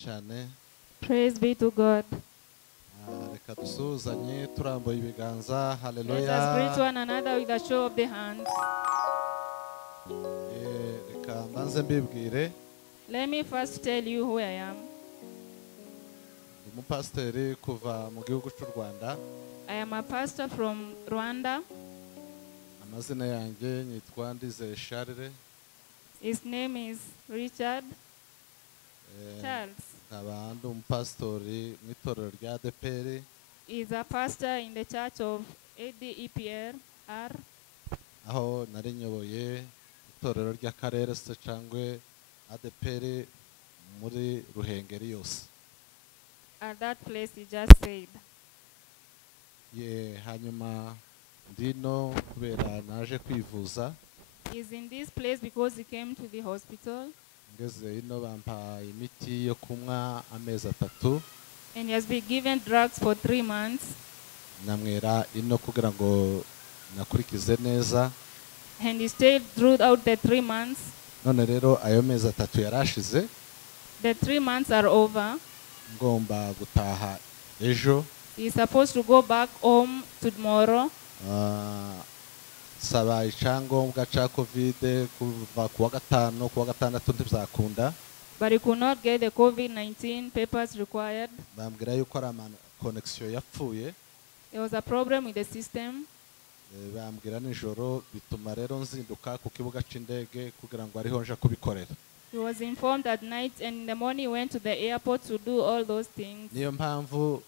cyane. Praise be to God. Reka dusuhuzanye turambuye ibiganza. Let us greet Haleluya. one another with a show of the hands. Reka mbanze mbibwire. Let me first tell you who I am. Ndi umupasiteri kuva mu gihugu cy'u Rwanda. I am a pastor from Rwanda. Amazina yanjye nitwa Ndizeye Charles. His name is Richard Charles. Nkaba ndi umupasitori Mwitorero ry'Adeperi. He is a pastor in the church of ADEPR. Aho nari nyoboye itorero ry'akarere se cyangwa Adeperi muri Ruhengeri yose. At that place he just said. Hanyuma ndino kubera naje kwivuza. He is in this place because he came to the hospital. Ngeze ino bampa imiti yo kunywa amezi 3. And he has been given drugs for 3 months. Namwera ino kugira ngo nakurikize neza. And he stayed throughout the 3 months. None rero ayo mezi 3 yarashize. The 3 months are over. Ngomba gutaha ejo. He is supposed to go back home tomorrow. Saba icyangombwa cya COVID kuva kuwa 5 kuwa 6 ntibizakunda. But he could not get the COVID-19 papers required. Bambwira yuko ari connection yapfuye. There was a problem with the system. Bambwira nijoro bituma rero nzinduka ku kibuga cy'indege kugira ngo ariho nje kubikorera. He was informed at night, and in the morning he went to the airport to do all those things. Niyo mpamvu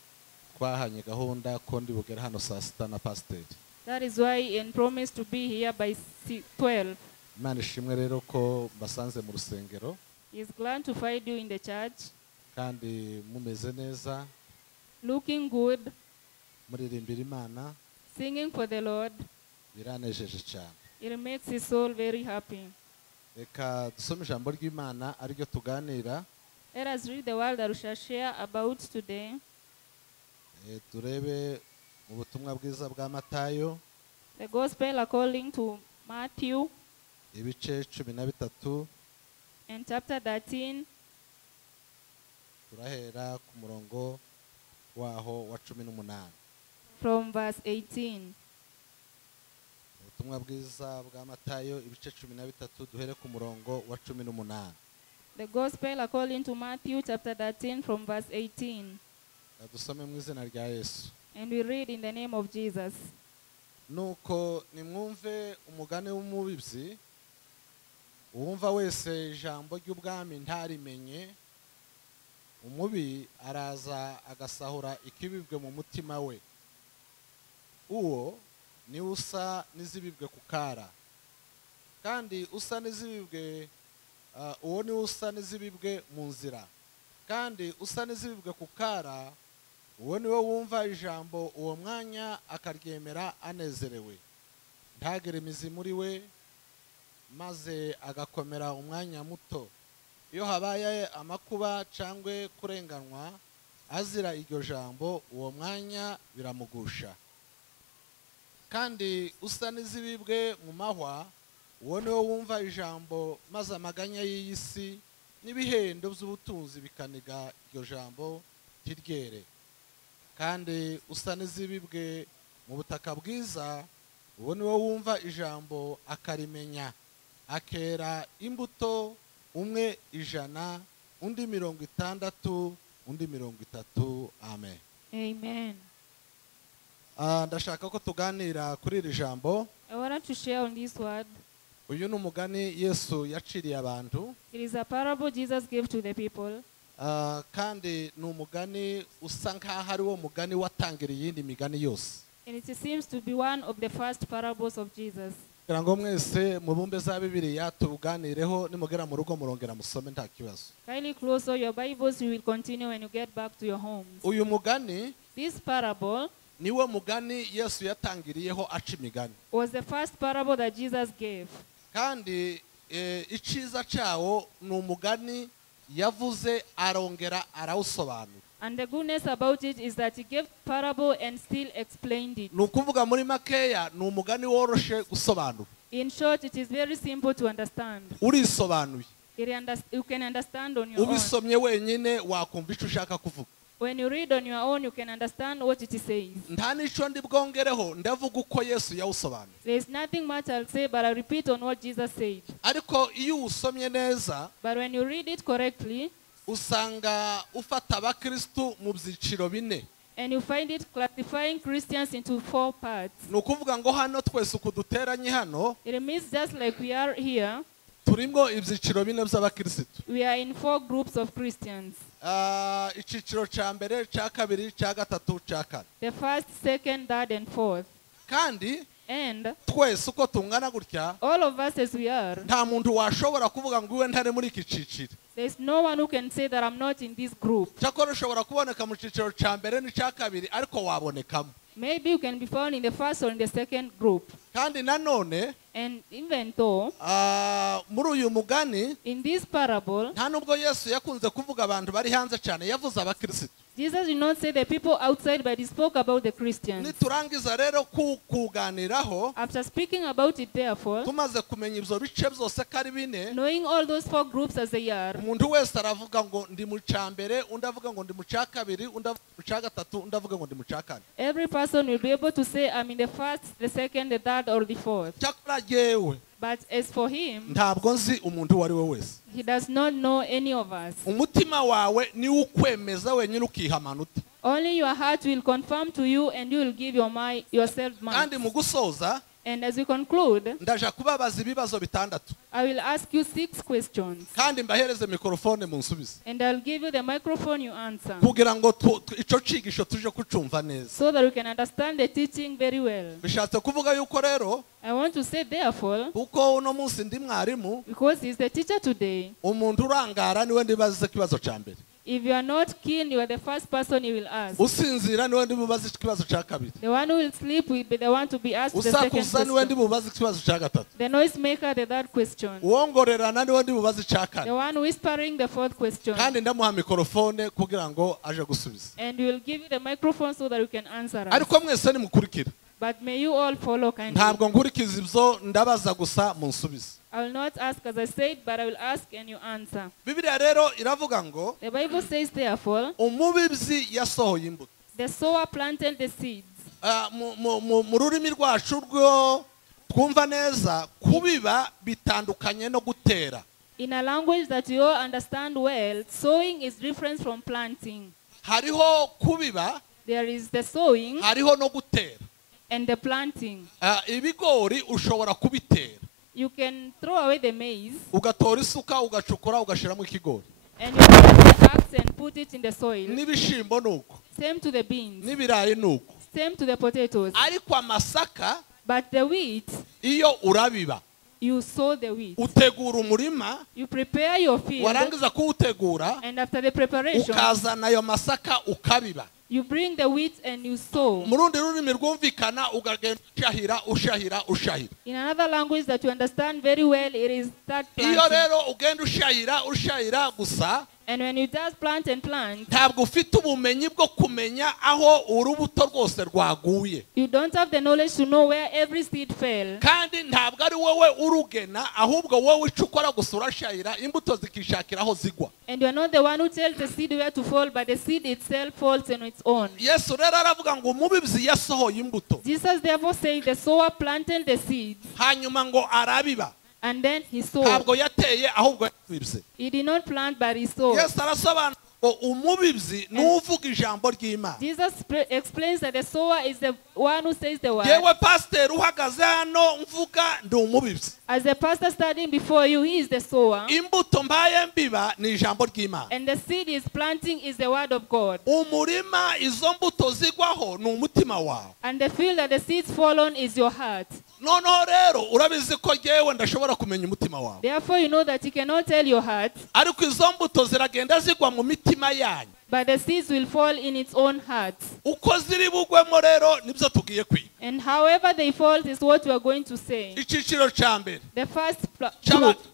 twahanye gahunda ko ndi bugera hano saa 6 na pasiteri. That is why he promised to be here by 12. Imana ishimwe rero ko basanze mu rusengero. He is glad to find you in the church. Kandi mumeze neza. Looking good. Muririmbira Imana. Singing for the Lord. Biranejeje cyane. It makes his soul very happy. Reka dusome ijambo ry'Imana ariryo tuganira. Let us read the word that we shall share about today. Turebe mu butumwa bwiza bwa Matayo. The gospel according to Matthew. Ibice 13. And chapter 13. Turahera ku murongo waho wa 18. From verse 18. Ubutumwa bwiza bwa Matayo ibice 13 duhere ku murongo wa 18. The gospel according to Matthew chapter 13 from verse 18. Dusome mu izina rya Yesu. And we read in the name of Jesus. Nuko nimwumve umugani w'umubibyi. Uwumva wese ijambo ry'ubwami ntarimenye. Umubi araza agasahura ikibibwe mu mutima we. Uwo ni usa n'izibibwe ku kara. Kandi usa n'izibibwe uwo ni usa n'izibibwe mu nzira. Kandi usa n'izibibwe ku kara. Uwo ni we wumva ijambo uwo mwanya akaryemera anezerewe. Ntagire imizi muri we maze agakomera umwanya muto. Iyo habaye amakuba cyangwa kurenganwa azira iryo jambo uwo mwanya biramugusha. Kandi usa n'izibibwe mu mahwa uwo ni we wumva ijambo maze amaganya y'iyi si n'ibihendo by'ubutunzi bikaniga iryo jambo ntiryere. Kandi usa n'izibibwe mu butaka bwiza uwo ni we wumva ijambo akarimenya akera imbuto umwe 100 undi 60 undi 30. Amen. Amen. Ndashaka ko tuganira kuri iri jambo. I wanted to share on this word. Uyu ni umugani Yesu yaciriye abantu. It is a parable Jesus gave to the people. Kandi ni umugani usa nkaho ari wo mugani watangiriye iyindi migani yose. And it seems to be one of the first parables of Jesus. Kugira ngo mwese mu bumbe za Bibiliya tuganireho nimugera mu rugo murongera musome nta kibazo. Kindly close all your Bibles. You will continue when you get back to your homes. Uyu mugani This parable niwo mugani Yesu yatangiriyeho aca imigani. was the first parable that Jesus gave. Kandi iciza cyawo ni umugani yavuze arongera arawusobanura. And the goodness about it is that he gave parable and still explained it. Nukuvuga muri makeya ni umugani woroshe gusobanura. In short, it is very simple to understand. Urisobanuye. You can understand on your own. ubisomye wenyine wakumva icyo ushaka kuvuga. When you read on your own, you can understand what it says. nta n'icyo ndi bwongereho ndavuga uko Yesu yawusobanuye. There is nothing much I'll say, but I'll repeat on what Jesus said. ariko iyo usomye neza But when you read it correctly, usanga ufata abakristo mu byiciro bine. and you find it classifying Christians into 4 parts. ni ukuvuga ngo hano twese uko duteranye hano It means just like we are here, turimo ibyiciro bine by'abakristo. we are in 4 groups of Christians. icyiciro cya mbere, cya kabiri, cya gatatu, cya kane. The first, second, third, and fourth. kandi And twese uko tungana gutya all of us as we are, nta muntu washobora kuvuga ngo iwe ntare muri iki cyiciro. there is no one who can say that I'm not in this group. cyakora ushobora kuboneka mu cyiciro cya mbere n'icya kabiri ariko wabonekamo. Maybe you can be found in the first or in the second group. kandi nanone And even though, muri uyu mugani in this parable, nta nubwo Yesu yakunze kuvuga abantu bari hanze cyane, yavuze abakristo. Jesus did not say the people outside, but he spoke about the Christians. niturangiza rero kuganiraho After speaking about it, therefore, tumaze kumenya ibyo bice byose ko ari bine, knowing all those 4 groups as they are, umuntu wese aravuga ngo ndi mu cya mbere, undi avuga ngo ndi mu cya kabiri, undi avuga mu cya gatatu, undi avuga ngo ndi mu cya kane. every person will be able to say, I'm in the first, the second, the third, or the fourth. cyakora jyewe But as for him, ntabwo nzi umuntu uwo ari we wese. he does not know any of us. umutima wawe niwo ukwemeza wenyine ukiha amanota. Only your heart will confirm to you, and you will give yourself marks. kandi mu gusoza And as we conclude, ndaje kubabaza ibibazo bitandatu, I will ask you 6 questions. kandi mbahereze mikorofone munsubize And I'll give you the microphone, you answer, kugira ngo icyo cyigisho tuje kucumva neza. so that you can understand the teaching very well. bishatse kuvuga yuko rero I want to say, therefore, kuko uno munsi ndi mwarimu, because he's the teacher today, umuntu urangara niwe ndibaza ikibazo cya mbere. if you are not keen, you are the first person he will ask. usinzira niwe ndibubaza ikibazo cya kabiri. The one who will sleep will be the one to be asked the second usakuza niwe question. ndibubaza ikibazo cya gatatu. The noisemaker, the third question. uwongorerana niwe ndibubaza icya The kane. one whispering, the fourth question. kandi ndamuha mikorofone kugira ngo aje gusubiza. And we will give you the microphone so that you can answer us. ariko mwese nimukurikira. But may you all follow kindly. ntabwo nkurikiza ibyo ndabaza gusa munsubize. I will not ask as I said, but I will ask and you answer. bibiliya rero iravuga ngo The Bible says, therefore, umubibyi yasohoye imbuto. the sower planted the seeds. mu rurimi rwacu rwo twumva neza, kubiba bitandukanye no gutera. In a language that you all understand well, sowing is different from planting. hariho kubiba, There is the sowing hariho no gutera. and the planting. ibigori ushobora kubitera, You can throw away the maize ugatora isuka ugacukura ugashyiramo ikigori. and you take the axe and put it in the soil. n'ibishyimbo ni uko, Same to the beans. n'ibirayi ni uko. Same to the potatoes. ariko amasaka But the wheat, iyo urabiba you sow the wheat. utegura umurima, You prepare your field, warangiza kuwutegura and after the preparation, ukazana ayo masaka ukabiba. you bring the wheat and you sow. mu rundi rurimi rwumvikana ugagenda ushahira. In another language that you understand very well, it is that iyo planting. rero ugenda ushahira gusa, And when you just plant and plant, ntabwo ufite ubumenyi bwo kumenya aho urubuto rwose rwaguye. you don't have the knowledge to know where every seed fell. kandi ntabwo ari wowe urugena, ahubwo wowe icyo ukora gusa urashahira, imbuto zikishakira aho zigwa. And you are not the one who tells the seed where to fall, but the seed itself falls on its own. yesu rero aravuga ngo umubibyi yasohoye imbuto, Jesus therefore says the sower planted the seeds, hanyuma ngo arabiba. and then he sowed. ntabwo yateye ahubwo yabibye. He did not plant, but he sowed. yesu arasobanura ngo umubibyi ni uvuga ijambo ry'Imana. Jesus explains that the sower is the one who says the word. yewe pasiteri uhagaze hano mvuga ndi umubibyi. As the pastor standing before you, he is the sower. imbuto mbaye mbiba ni ijambo ry'Imana. And the seed is planting is the word of God. umurima izo mbuto zigwaho ni umutima wawe. And the field that the seeds fall on is your heart. noneho rero urabizi ko yewe ndashobora kumenya umutima wawe, Therefore, you know that you cannot tell your heart, ariko izo mbuto ziragenda zigwa mu mitima yanyu. but the seeds will fall in its own heart. uko ziri bugwemo rero nibyo tugiye kwiga. And however they fall is what we are going to say. icyiciro cya mbere The first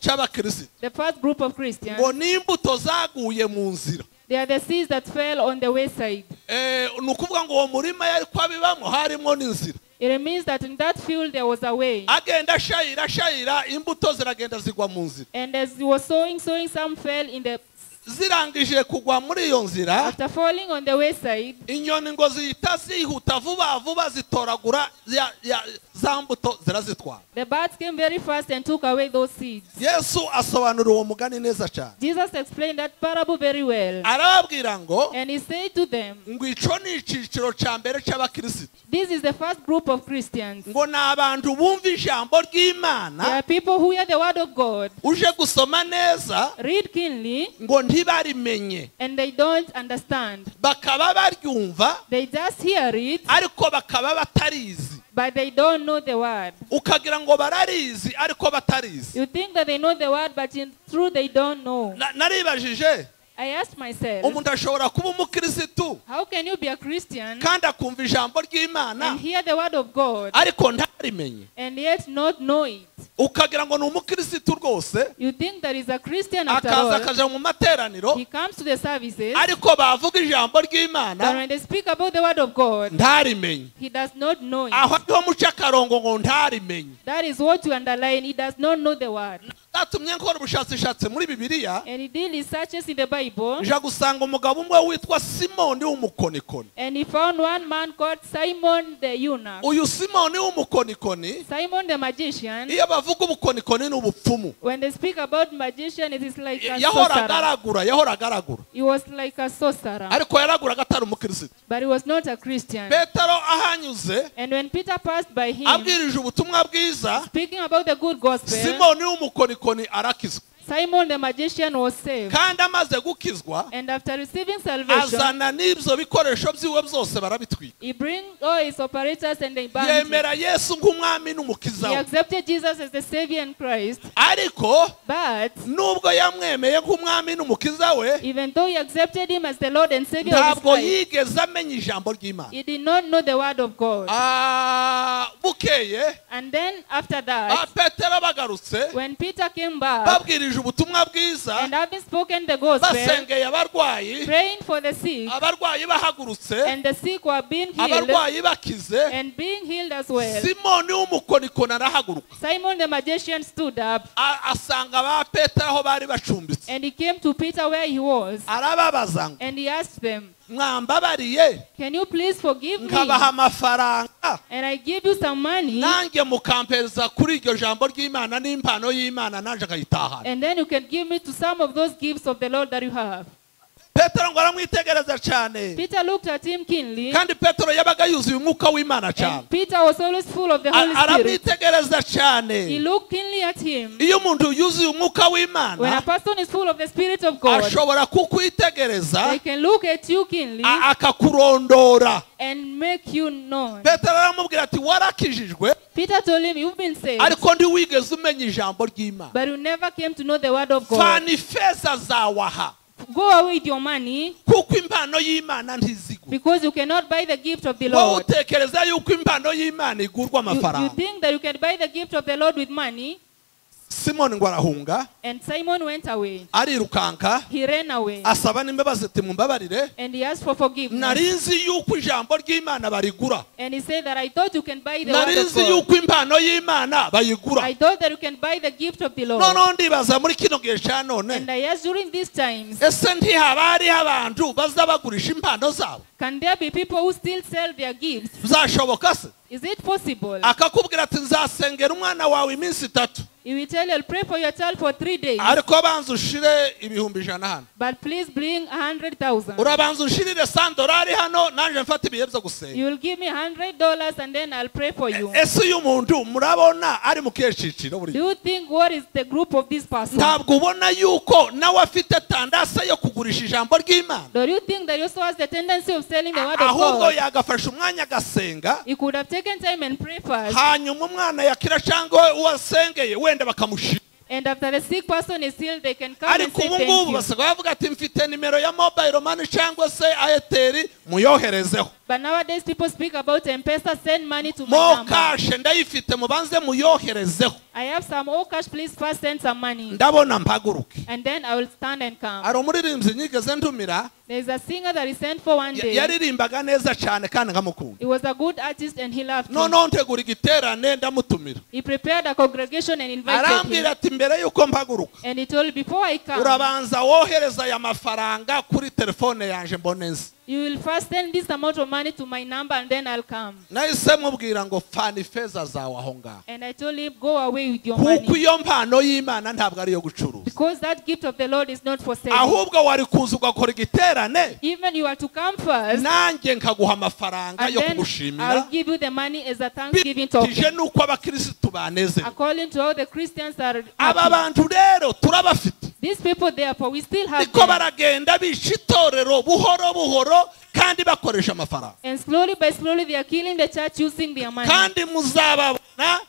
cy'abakirisitu the first group of Christians, ngo ni imbuto zaguye mu nzira. they are the seeds that fell on the wayside. ni ukuvuga ngo uwo murima yari kwabibamo harimo n'inzira. It means that in that field there was a way. agenda ashayira imbuto ziragenda zigwa mu nzira. And as he was sowing, some fell in the... zirangije kugwa muri iyo nzira, After falling on the wayside, inyoni ngo zihita zihuta vuba zitoragura za mbuto zirazitwara. the birds came very fast and took away those seeds. Yesu asobanura uwo mugani neza cyane. Jesus explained that parable very well. arababwira ngo And he said to them, ngo ico ni iciciro ca mbere c'abakristo, this is the first group of Christians. ngo ni abantu bumva ijambo There ry'Imana, are people who hear the word of God, uje gusoma neza read keenly, ngo ntibarimenye, and they don't understand. bakaba baryumva They just hear it, ariko bakaba batarizi. but they don't know the word. ukagira ngo bararizi ariko batarizi. You think that they know the word, but in truth they don't know. naribajije, I asked myself, umuntu ashobora kuba umukirisitu how can you be a Christian kandi akumva ijambo ry'Imana and hear the word of God ariko ntarimenye? and yet not know it? ukagira ngo ni umukirisitu rwose, You think that is a Christian after akaza all. akaja mu materaniro He comes to the services, ariko bavuga ijambo but ry'Imana when they speak about the word of God, ntarimenye. he does not know it. aho niho muca akarongo ngo ntarimenye. That is what you underline. He does not know the word. zatumye nkora ubushakashatsi muri Bibiliya, And he did researches in the Bible, nja gusanga umugabo umwe witwa Simoni w'umukonikoni. and he found one man called Simon the eunuch. uyu Simoni w'umukonikoni, Simon the magician. iyo bavuga ubukonikoni ni ubupfumu. When they speak about magician, it is like a yahoraga sorcerer. aragura He was like a sorcerer, ariko yaraguraga atari umukirisitu. but he was not a Christian. Petero ahanyuze And when Peter passed by him, abwirije ubutumwa bwiza, speaking about the good gospel, Simoni w'umukonikoni arakizwa. Simon the magician was saved. kandi amaze gukizwa, And after receiving salvation, azana n'ibyo bikoresho byiwe byose barabitwika. he bring all his operators and they burned him. yemera Yesu nk'umwami n'umukiza He we. accepted Jesus as the Savior and Christ, ariko but nubwo yamwemeye nk'umwami n'umukiza we, even though he accepted him as the Lord and Savior of his ntabwo life, yigeze amenya ijambo ry'Imana. he did not know the word of God. bukeye And then after that, Petero bagarutse when Peter came back babwirije ubutumwa bwiza, and having spoken the gospel, basengeye abarwayi, praying for the sick, abarwayi bahagurutse, and the sick were being healed abarwayi bakize, and being healed as well, Simoni w'umukonikoni arahaguruka, Simon the magician stood up asanga ba Petero aho bari bacumbitse, and he came to Peter where he was, arababaza ngo and he asked them, mwambabariye can you please forgive me, nkabaha amafaranga and I give you some money, nanjye mukampereza kuri iryo jambo ry'Imana n'impano y'Imana nanje akayitahana. and then you can give me to some of those gifts of the Lord that you have. Petero ngo aramwitegereza cyane, Peter looked at him keenly, kandi Petero yabaga yuzuye umwuka w'Imana cyane. and Peter was always full of the Holy Spirit. aramwitegereza He cyane. looked keenly at him. iyo umuntu yuzuye umwuka When a w'Imana person is full of the Spirit of God, ashobora kukwitegereza they can look at you keenly akakurondora. and make you known. Petero aramubwira ati warakijijwe Peter told him, you've been saved, ariko ntiwigeze umenya ijambo ry'Imana. but you never came to know the word of God. Fana ifeza zawe aha, Go away with your money, kuko impano y'Imana ntizigwa. because you cannot buy the gift of the wowe Lord. utekereza yuko impano y'Imana igurwa You amafaranga. think that you can buy the gift of the Lord with money? Simoni ngo arahunga, And Simon went away. arirukanka, He ran away. asaba n'imbabazi ati mumbabarire, And he asked for forgiveness. nari nzi yuko ijambo ry'Imana barigura, And he said that I thought you can buy the word nari of nzi God. yuko impano y'Imana bayigura. I thought that you can buy the gift of the Lord. noneho ndibaza muri kino gihe cya none, And I asked during these times, ese ntihaba hariho abantu baza bagurisha impano zabo? can there be people who still sell their gifts? Bizashoboka se? Is it possible? akakubwira ati nzasengera umwana wawe iminsi 3, He will tell you, I'll pray for your child for 3 days, ariko banza ushire ibihumbi 100 hano, but please bring 100,000. urabanza ushirire $100 hano, nanje mfata ibihe byo gusenga. You will give me $100 and then I'll pray for you. ese uyu muntu murabona ari mu kihe cyiciro buri? Do you think what is the group of this person? ntabwo ubona yuko nawe afite tandasa yo kugurisha ijambo ry'Imana? Do you think that he also has the tendency of selling the word of ahubwo God? yagafasha umwanya agasenga, He could have taken time and prayed first, hanyuma umwana yakira cyangwa uwasengeye wenda bakamushira. and after the sick person is healed, they can come and ariko say ubu thank ngubu you. basigaye bavuga ati mfite nimero ya mobile money cyangwa se Airtel muyoherezeho, But nowadays people speak about M-Pesa, send money to my mo number. cash ndayifite mubanze muyoherezeho. I have some old cash, please first send some money. ndabona mpaguruke. And then I will stand and come. Hari umuririmbyi nigeze ntumira There's a singer that he sent for one day. yaririmbaga neza cyane kandi nkamukunda. He was a good artist and he loved me. Noneho ntegura igiterane ndamutumira. He prepared a congregation and invited Arambwira me. ati mbere yuko mpaguruka And he told, before I come, urabanza wohereza aya mafaranga kuri telefone yanje mboneze. you will first send this amount of money to my number and then I'll come. Nahise mubwira ngo fana ifeza zawe aho ngaho. And I told him, go away with your Kuko money. iyo mpano y'Imana ntabwo ari iyo gucuruza. Because that gift of the Lord is not for sale. Ahubwo wari kuza ugakora igiterane Even you are to come first, nanjye nkaguha amafaranga and yo then kugushimira. I'll give you the money as a thanksgiving token. Bitije nuko abakirisitu banezerewe. According to all the Christians are Aba happy. bantu rero turabafite. These people, therefore, we still have Niko them. baragenda bica itorero buhoro buhoro kandi bakoresha amafaranga. And slowly by slowly, they are killing the church using their money. Kandi muzababona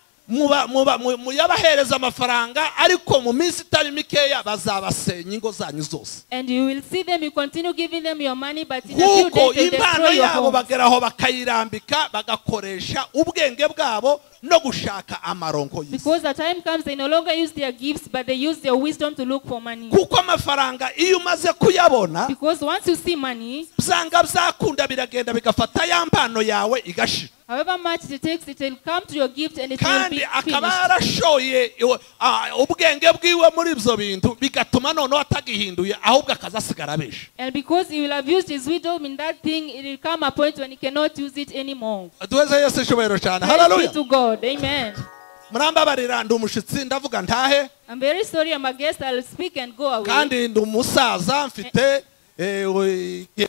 muyabahereza amafaranga ariko mu minsi itari mikeya bazabasenya ingo zanyu zose. And you will see them, you continue giving them your money, but in a few Kuko days they impano destroy your yabo home. bageraho bakayirambika bagakoresha ubwenge bwabo no gushaka amaronko y'isi. Because the time comes, they no longer use their gifts, but they use their wisdom to look for money. Kuko amafaranga iyo umaze kuyabona Because once you see money, byanga byakunda biragenda bigafata ya mpano yawe igashira. however much it takes, it will come to your gift and it will Kandi be akaba finished. yarashoye ubwenge bwiwe muri ibyo bintu bigatuma noneho atagihinduye ahubwo akazasigara abesha. And because he will have used his wisdom in that thing, it will come a point when he cannot use it anymore. Duheze Yesu icyubahiro cyane. Praise be Hallelujah. to God. Amen. Murambabarira ndi umushitsi ndavuga ntahe I'm very sorry, I'm a guest. I'll speak and go away. kandi ndi umusaza mfite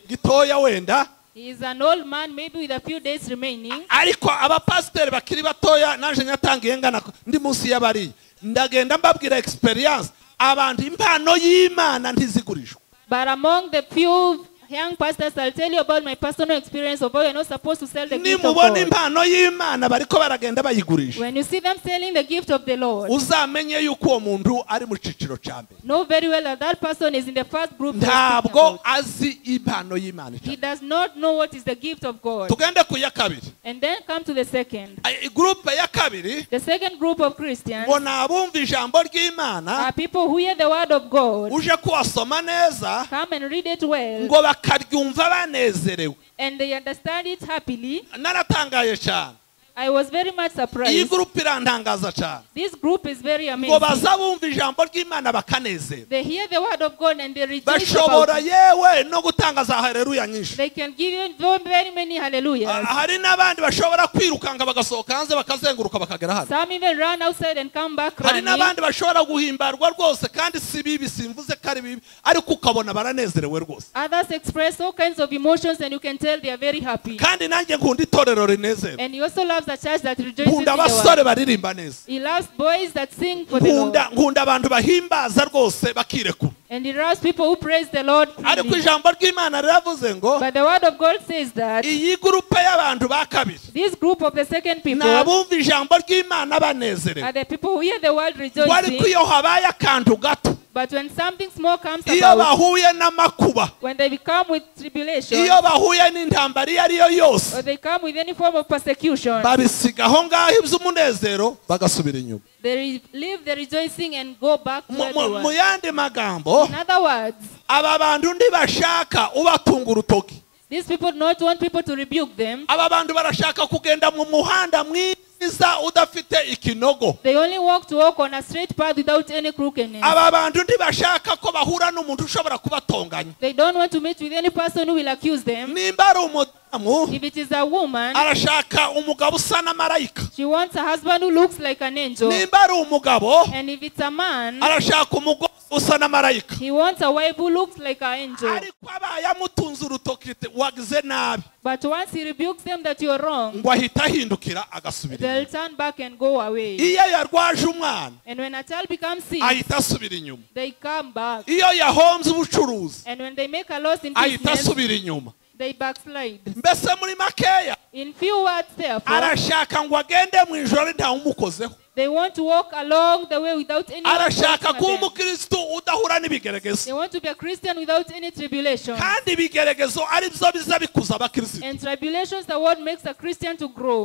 gitoya wenda. He is an old man, maybe with a few days remaining. Ariko abapasiteri bakiri batoya naje nyatangiye ngana ndi munsi y'abari ndagenda mbabwira experience abantu impano y'Imana ntizigurishwa. But among the few young pastors, I'll tell you about my personal experience of how you're not supposed to sell the gift of Nimubona God. impano y'Imana bariko baragenda bayigurisha, When you see them selling the gift of the Lord, uzamenye yuko uwo muntu ari mu ciciro ca mbere. know very well that that person is in the first group. they are speaking Ntabwo about. azi impano y'Imana. He does not know what is the gift of God. Tugende ku ya kabiri. And then come to the second. Groupe ya kabiri The second group of Christians ngo nabumva ijambo ry'Imana are people who hear the word of God, uje kuwasoma neza come and read it well, ngo bakaryumva banezerewe. and they understand it happily. Naratangaye cyane. I was very much Iyi surprised. groupe irantangaza cyane. This group is very Ngo amazing. baza bumva ijambo ry'Imana bakanezera. They hear the word of God and they rejoice Bashobora about it. yewe no gutanga za haleluya nyinshi. They can give you very many hallelujahs. Hari n'abandi bashobora kwirukanga bagasohoka hanze bakazenguruka bakagera hano. Some even run outside and come back Hari running. n'abandi bashobora guhimbarwa rwose kandi si bibi simvuze ko ari bibi ariko ukabona baranezerewe rwose. Others express all kinds of emotions and you can tell they are very happy. Kandi nanjye nkunda itorero rinezera. And he also loves the church that rejoices in Nkunda the abasore word. baririmba neza. He loves boys that sing for the Lord. Nkunda abantu bahimbaza rwose bakirekura. And he loves people who praise the Lord Ariko freely. ijambo ry'Imana riravuze ngo But the word of God says that iyi groupe y'abantu ba kabiri this group of the second people nabumva ijambo ry'Imana banezerewe. are the people who hear the word Ngo ariko rejoicing. iyo habaye akantu gato, But when something small comes iyo about, bahuye n'amakuba, when they become with tribulation, iyo bahuye n'intambara iyo ari yo yose, or they come with any form of persecution, babisiga aho ngaho iby'umunezero bagasubira inyuma. they leave the rejoicing and go back to Mu everyone. yandi magambo, In other words, aba bantu ntibashaka ubatunga urutoki. these people do not want people to rebuke them. Aba bantu barashaka kugenda mu muhanda mwiza udafite ikinogo. They only walk on a straight path without any crookedness. Aba bantu ntibashaka ko bahura n'umuntu ushobora kubatonganya. They don't want to meet with any person who will accuse them. Nimba ari umudamu, If it is a woman, arashaka umugabo usa na marayika. she wants a husband who looks like an angel. Nimba ari umugabo, And if it's a man, arashaka umugore usa na marayika. he wants a wife who looks like an angel. Ariko abaye amutunze urutoki wagize nabi, But once he rebukes them that you are wrong, ngo ahita ahindukira agasubira they'll inyuma. turn back and go away. Iyo yarwaje umwana, And when a child becomes sick, ahita asubira inyuma. they come back. Iyo yahombye ubucuruzi, And when they make a loss in ahita business, asubira inyuma. they backslide. Mbese muri makeya, In few words, therefore, arashaka ngo agende mu ijoro ntawe umukozeho. They want to walk along the way without any arashaka kuba obstacle. umukristo udahura n'ibigeragezo They want to be a Christian without any tribulation. kandi ibigeragezo ari byo biza bikuza abakristo. And tribulations are what makes a Christian to grow.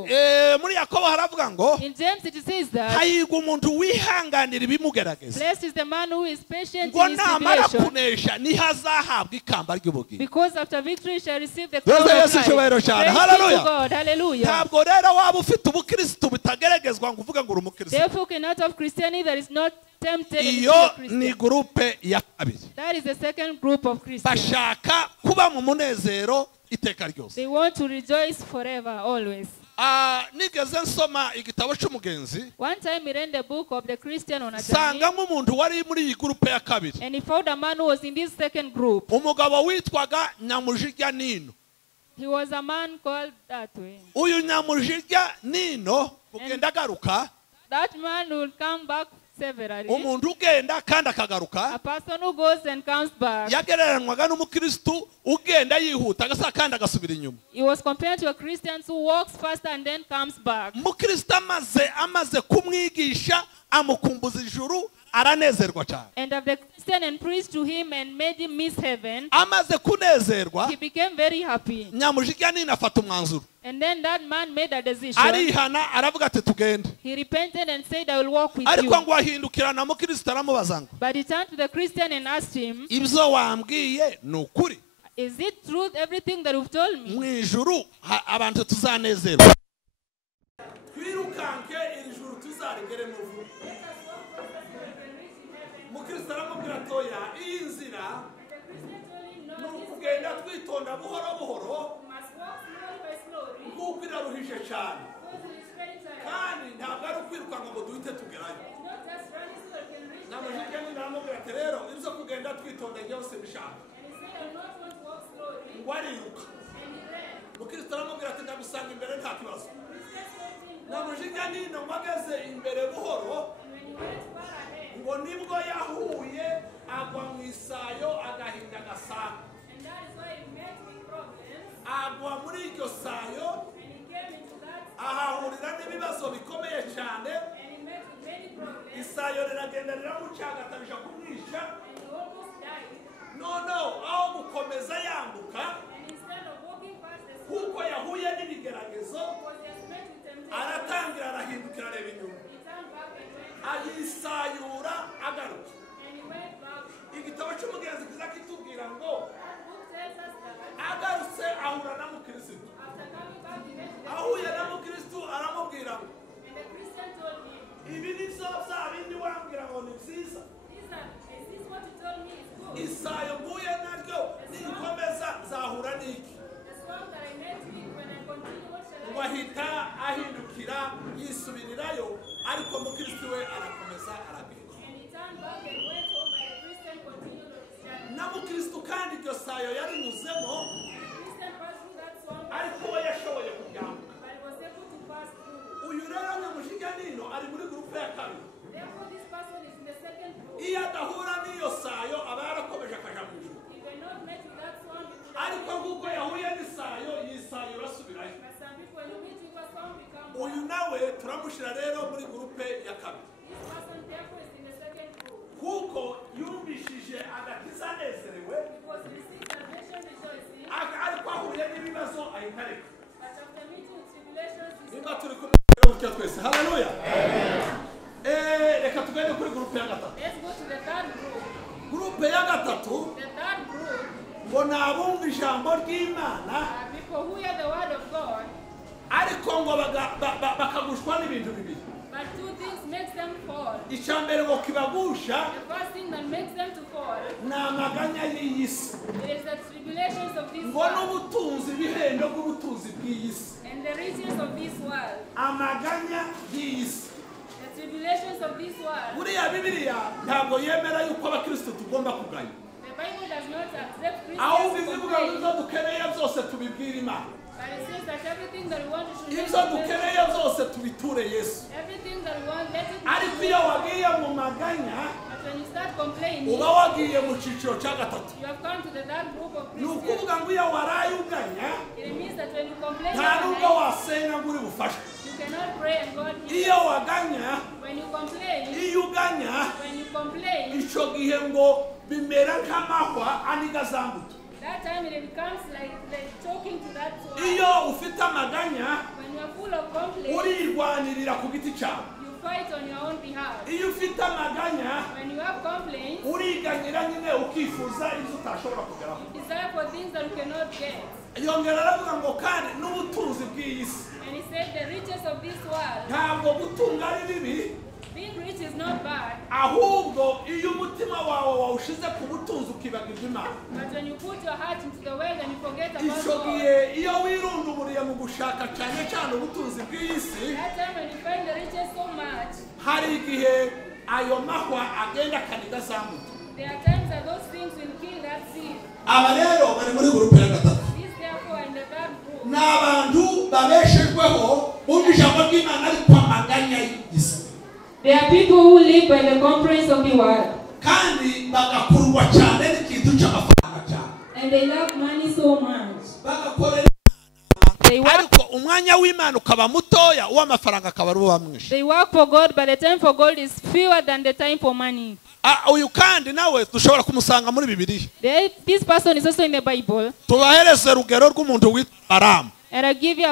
Muri Yakobo haravuga ngo In James it says that hahirwa umuntu wihanganira ibimugerageza blessed is the man who is patient ngo in his namara tribulation, kunesha niho azahabwa ikamba ry'ubugingo. because after victory he shall receive the crown Yesu of life. icyubahiro cyane. Praise be Hallelujah. to God. Hallelujah. Ntabwo rero waba ufite ubukristo butageragezwa ngo uvuge ngo uri umukristo. Therefore cannot have Christianity that is not tempted and Iyo be a ni Christian. gurupe ya kabiri. That is the second group of Christians. Bashaka kuba mu munezero iteka ryose. They want to rejoice forever, always. Nigeze nsoma igitabo cy'umugenzi One time he read the book of the Christian on a journey, sangamo umuntu wari muri iyi gurupe ya kabiri. and he found a man who was in this second group. Umugabo witwaga Nyamujirya Nino. He was a man called that way. Uyu Nyamujirya Nino ugenda agaruka, That man will come back severally. umuntu ugenda kandi akagaruka, A person who goes and comes back. yagereranywaga n'umukristo ugenda yihuta agasa kandi agasubira inyuma. He was compared to a Christian who walks faster and then comes back. Umukristo amaze kumwigisha amukumbuza ijuru aranezerwa cyane. And of the Christian and preached to him and made him miss heaven, Amaze kunezerwa, he became very happy. Nyamujirya Nino afata umwanzuro. And then that man made a decision. Arihana aravuga ati tugende. He repented and said, I will walk with Ariko you. ngo ahindukirana mukristo aramubaza ngo But he turned to the Christian and asked him, ibyo wambwiye ni ukuri? is it truth everything that you've told Mu me? ijuru abantu tuzanezerwa. Twirukanke iri juru tuzarigere mu vuba. Mukristo aramubwira atoya iyi nzira ni ukugenda twitonda buhoro buhoro kuko iraruhije cyane kandi ntabwo ari ukwirukanka ngo duhite tugerayo. Nyamujirya Nino aramubwira ati rero ibyo kugenda twitonda byose bishaka ngo ariruka. Mukristo aramubwira ati ndagusanga imbere nta kibazo. Nyamujirya Nino ageze imbere buhoro ngo nibwo yahuye agwa mu isayo agahinda agasanga. Agwa muri iryo sayo ahahurira n'ibibazo bikomeye cyane. Isayo riragenda riramucagatabisha kumwisha. No, aho gukomeza yambuka kuko yahuye n'ibigeragezo aratangira arahindukira areba inyuma ayisayura agaruka. Igitabo cy'umugenzi kiza kitubwira ngo agarutse ahura na mukristo. Ahuye na mukristo aramubwira ngo ibi ni byo bya bindi wambwira ngo ni byiza. Isayo mbuye naryo nikomeza zahura n'iki ngo ahita ahindukira yisubirirayo, ariko mukristo we arakomeza aragenda. Na mukristo kandi iryo sayo yarinyuzemo ariko we yashoboye kuryambuka. Uyu rero Nyamujirya Nino ari muri gurupe ya kabiri. Iyo adahura n'iyo sayo aba yarakomeje akaja mu ijuru, ariko nk'uko yahuye n'isayo yisayo urasubirayo. Uyu nawe turamushyira rero muri gurupe ya kabiri kuko yumvishije agakiza anezerewe, ariko ahuye n'ibibazo ahita areka. Niba turi kumwe gutya twese, haleluya. Reka tugende kuri gurupe ya gatatu. Let's go to the third group. Gurupe ya gatatu The third group ngo ni abumva ijambo ry'Imana are people who hear the word of God, ariko ngo bakagushwa n'ibintu bibiri. but two things makes them fall. Icya mbere ngo kibagusha The first thing that makes them to fall ni amaganya y'iyi si, is the tribulations of this ngo world n'ubutunzi ibihendo bw'ubutunzi bw'iyi si. and the riches of this world. Amaganya y'iyi si. The tribulations of this world. Buriya Bibiliya ntabwo yemera yuko abakristo tugomba kuganya, The Bible does not accept ahubwo Christians izivuga ngo complain, ibyo dukeneye byose tubibwire Imana, but it says that everything that we want to should ibyo dukeneye byose tubiture Yesu. everything that we want, let it be. Ariko iyo wagiye mu maganya But when you start complaining, uba wagiye mu cyiciro cya gatatu. you have come to the third group of Ni Christians. ukuvuga ngo iyo waraye uganya It means that when you complain, nta nubwo you wasenga ngo uri bufashwe. cannot pray and God hears. Iyo waganya ngo bimera nk'amahwa aniga za mbuto. That time it becomes like talking to that soil. Iyo ufite amaganya When you are full of complaints, urirwanirira ku giti cyawe. you fight on your own behalf. Iyo ufite amaganya When you have complaints, uriganyira nyine ukifuza ibyo utashobora kugeraho. you desire for things that you cannot get. Yongera aravuga ngo kandi n'ubutunzi bw'iyi si. And he said the riches of this world, Ntabwo gutunga ari bibi, being rich is not bad, ahubwo iyo umutima wawe wawushize ku butunzi ukibagirwa Imana. but when you put your heart into the world and you forget about Icyo God, gihe iyo wirundumuriye mu gushaka cyane cyane ubutunzi bw'iyi si, that time when you find the riches so much, hari igihe ayo mahwa agenda akaniga za mbuto. there are times that those things will kill that seed. Aba rero bari muri gurupe ya gatatu. These therefore are in the third group. Ni abantu babeshejweho bumva ijambo ry'Imana ariko amaganya y'isi, They are people who live by the complaints of the world, kandi bagakurwa cyane n'ikintu cy'amafaranga cyane, and they love money so much. bagakorera They work, ariko umwanya w'Imana ukaba mutoya, uw'amafaranga akaba ari uwa mwinshi. they work for God, but the time for God is fewer than the time for money. Uyu kandi nawe dushobora kumusanga muri Bibiliya. This person is also in the Bible. Tubahereze urugero rw'umuntu witwa Balamu. And I'll give you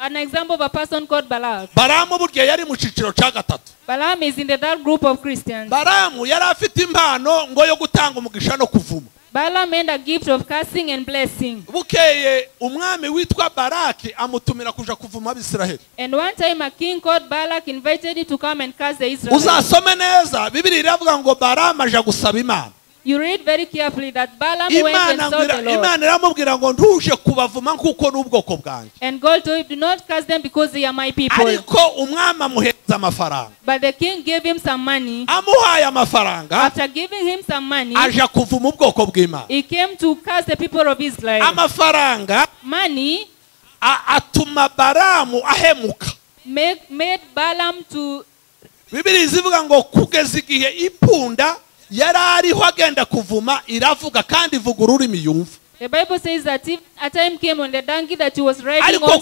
an example of a person called Balaam. Balamu burya yari mu ciciro cya gatatu. Balaam is in the third group of Christians. Balamu yari afite impano ngo yo gutanga umugisha no kuvuma. Balaam made a gift of cursing and blessing. Bukeye umwami witwa Baraki amutumira kuja kuvuma Abisiraheli. And one time a king called Balak invited him to come and curse the Israelites. Uzasome neza, Bibiliya iravuga ngo Balamu aja gusaba Imana. You read very carefully that Balaam went and sought the Lord. Imana iramubwira ngo ntuje kubavuma kuko n'ubwoko bwanjye. And God told him, do not curse them because they are my people. Ariko umwami amuhereza amafaranga. But the king gave him some money. Amuhaye amafaranga, After giving him some money, aja kuvuma ubwoko bw'Imana. he came to curse the people of Israel. Amafaranga Money atuma Balamu ahemuka. made Balaam to... Bibiliya ivuga ngo kugeza igihe ipunda yari ariho agenda kuvuma iravuga kandi ivuga ururimi yumva. The Bible says that if a time came on the donkey that he was riding Ariko on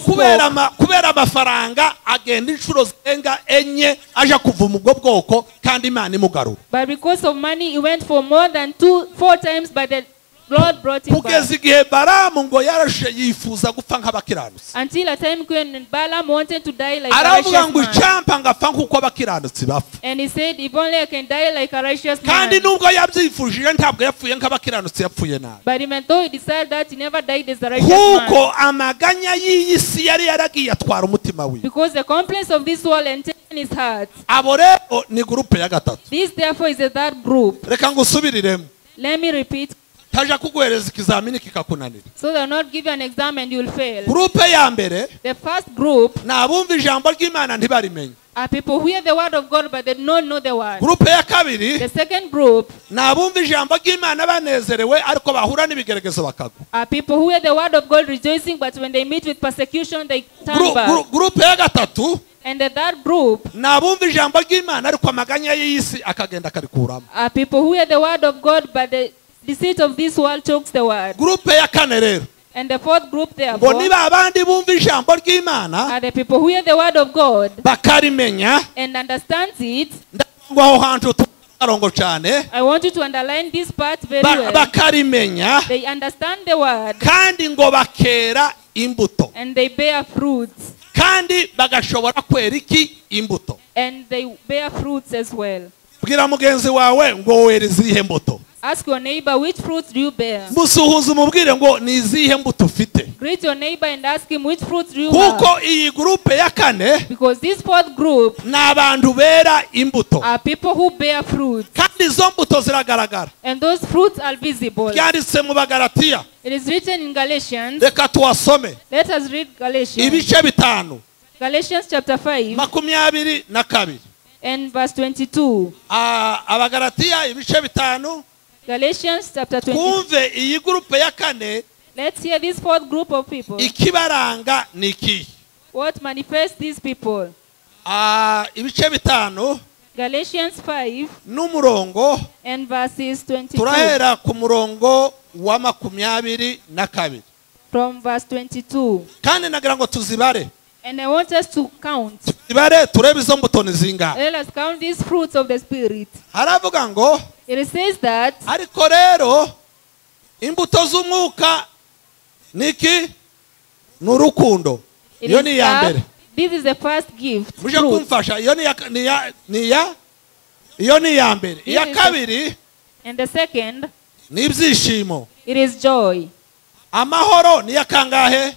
kubera amafaranga agenda inshuro zirenga enye aja kuvuma ubwo bwoko kandi Imana imugarura. But because of money, he went for more than 4 times, but the Lord brought him back. Kugeza igihe Balamu ngo yarashe yifuza gupfa nk'abakiranutsi. Until a time came when Balaam wanted to die like a Aravuga righteous ngo man. icyampa ngapfa nk'uko abakiranutsi bapfa. And he said, if only I can die like a righteous Kandi man. nubwo yabyifujije ntabwo yapfuye nk'abakiranutsi, yapfuye nabi. But even though he decided that, he never died as a righteous man. Kuko amaganya y'iyi si yari yaragiye atwara umutima wiwe. Because the complaints of this world and taken his heart. Abo rero ni gurupe ya gatatu. This therefore is the third group. Reka ngusubiriremo. Let me repeat, Taja kuguhereza ikizamini kikakunanira. so they'll not give you an exam and you'll fail. Gurupe ya mbere The first group ni abumva ijambo ry'Imana ntibarimenye. are people who hear the word of God but they do not know the word. Gurupe ya kabiri The second group ni abumva ijambo ry'Imana banezerewe ariko bahura n'ibigeragezo bakagwa. are people who hear the word of God rejoicing, but when they meet with persecution, they turn back. Gurupe ya gatatu And the third group ni abumva ijambo ry'Imana ariko amaganya y'iyi si akagenda akarikuramo. are people who hear the word of God, but the deceit of this world chokes the word. Gurupe ya kane rero And the fourth group, ngo therefore, niba abandi bumva ijambo ry'Imana are the people who hear the word of God bakarimenya. and understands it. Ngo aho hantu tukarongo cyane. I want you to underline this part very well. Bakarimenya They understand the word kandi ngo bakera imbuto. and they bear fruits. Kandi bagashobora kwera iki? Imbuto. And they bear fruits as well. Bwira mugenzi wawe ngo wera izihe mbuto. Ask your neighbor, which fruits do you bear? Musuhuza umubwire ngo ni izihe mbuto ufite. Greet your neighbor and ask him, which fruits do you have? Kuko iyi gurupe ya kane Because this fourth group ni abantu bera imbuto. are people who bear fruits. Kandi izo mbuto ziragaragara. And those fruits are visible. Byanditse mu Bagalatiya. It is written in Galatians. Reka tuwasome. Let us read Galatians. Ibice bitanu. Galatians chapter 5 22 and verse 22. Abagalatiya ibice bitanu. Galatians chapter 22. Kumve iyi gurupe ya kane Let's hear this fourth group of people. ikibaranga ni iki. What manifests these people? Ibice bitanu Galatians 5 n'umurongo and verses 22. turahera ku murongo wa 22. From verse 22. Kandi nagira ngo tuzibare. And I want us to count. Tuzibare turebe izo mbuto ni zingahe. Let us count these fruits of the Spirit. Haravuga ngo It says that ariko rero imbuto z'umwuka niki n'urukundo. it Iyo is ni iya love. mbere. This is the first gift. Muje Fruit. kumfasha. Iyo ni iya mbere. Iya This is kabiri And the second, ni ibyishimo. it is joy. Amahoro ni yakangahe?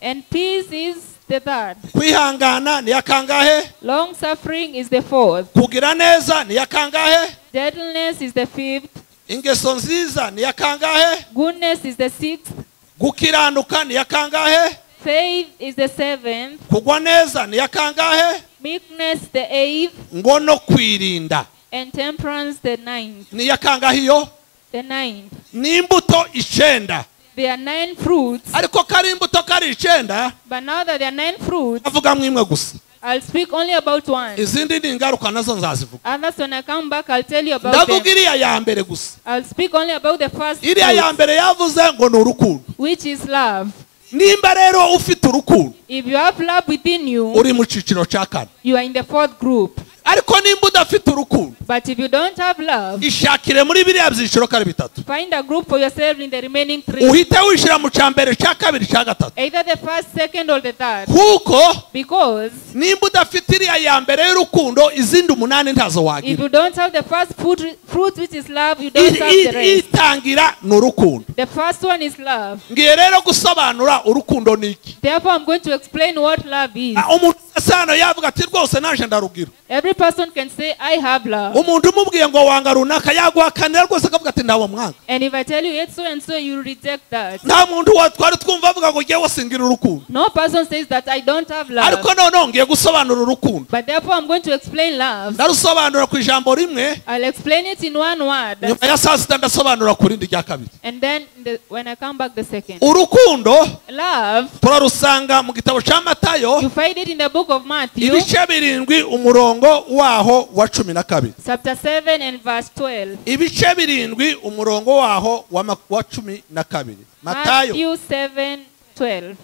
And peace is the third. Kwihangana ni yakangahe? Long suffering is the fourth. Kugira neza ni yakangahe? Gentleness is the fifth. Ingeso nziza ni yakangahe? Goodness is the sixth. Gukiranuka ni yakangahe? Faith is the seventh. Kugwa neza ni yakangahe? Meekness the eighth. Ngo no kwirinda And temperance the ninth. ni yakangahe iyo? The ninth. Ni imbuto icenda. There are 9 fruits. Ariko kari imbuto kari icenda, But now that there are 9 fruits, avuga mwimwe gusa. I'll speak only about one. Izindi ni ingaruka nazo nzazivuga. Others, when I come back, I'll tell you about Ndavuga them. iriya ya mbere gusa. I'll speak only about the first Iriya ya fruit, mbere yavuze ngo ni urukundo. which is love. Nimba rero ufite urukundo, If you have love within you, uri mu ciciro cya kane. you are in the fourth group. Ariko nimba udafite urukundo, But if you don't have love, ishakire muri biriya byiciro kare bitatu. find a group for yourself in the remaining 3. Uhite wishira mu cya mbere, cya kabiri, cya gatatu. Either the first, second, or the third. Kuko Because nimba udafite iriya ya mbere y'urukundo, izindi umunani ntazo if wagira. you don't have the first fruit, which is love, you don't have the rest. Itangira ni urukundo. The first one is love. Ngiye rero gusobanura urukundo ni iki. Therefore, I'm going to explain what love is. Umuntu asano yavuga ati rwose naje ndarugira. Every person can say, I have love. Umuntu umubwiye ngo wanga runaka yaguhakanira rwose akavuga ati ndawo mwanga. And if I tell you it's so and so, you reject that. Nta muntu watwara twumva avuga ngo ngewe singira urukundo. No person says that I don't have love. Ariko noneho ngiye gusobanura urukundo. But therefore, I'm going to explain love. Ndarusobanura ku ijambo rimwe, I'll explain it in one word. nyuma ya saa sita ndasobanura ku rindi rya kabiri. And then when I come back the second. Urukundo Love, turarusanga mu gitabo cya Matayo, you find it in the book of Matthew, ibice birindwi umurongo waho wa 12. chapter 7 and verse 12. Ibice birindwi umurongo waho wa 12. Matayo. Matthew 7:12.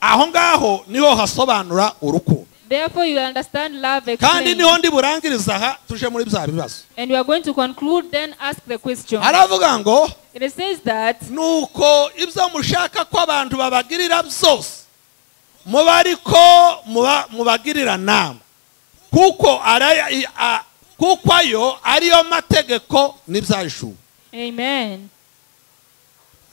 Aho ngaho niho hasobanura urukundo. Therefore, you understand love Kandi explained. niho ndi burangiriza aha tuje muri bya bibazo. And we are going to conclude, then ask the question. Aravuga ngo It says that nuko ibyo mushaka ko abantu babagirira byose muba ariko mubagirira namwe kuko ayo ariyo mategeko n'ibyayishuwe. Amen.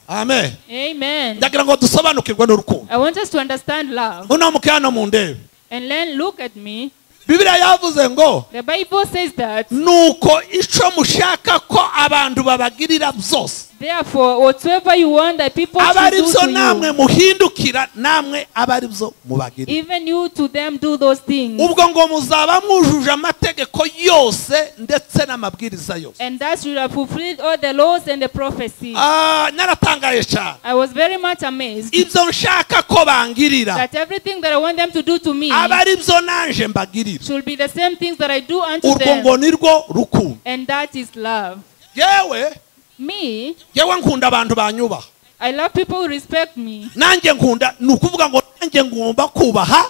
Amen. Amen. Ndagira ngo dusobanukirwe n'urukundo. I want us to understand love. Uno mukana mu ndebe. And then look at me. Bibiliya yavuze ngo The Bible says that, nuko ico mushaka ko abantu babagirira byose therefore, whatsoever you want that people aba should ari do byo to namwe you, muhindukira namwe aba ari byo mubagirira. even you to them do those things. Ubwo ngo muzaba mwujuje amategeko yose ndetse n'amabwiriza yose. And that should have fulfilled all the laws and the prophecies. Naratangaye cyane. I was very much amazed Ibyo nshaka ko bangirira that everything that I want them to do to me aba ari byo nanje mbagirira. should be the same things that I do unto Urwo them. ngo nirwo rukundo. And that is love. Yewe nkunda abantu banyubaha. I love people who respect me. Nanjye nkunda nukuvuga ngo nanjye ngomba kubaha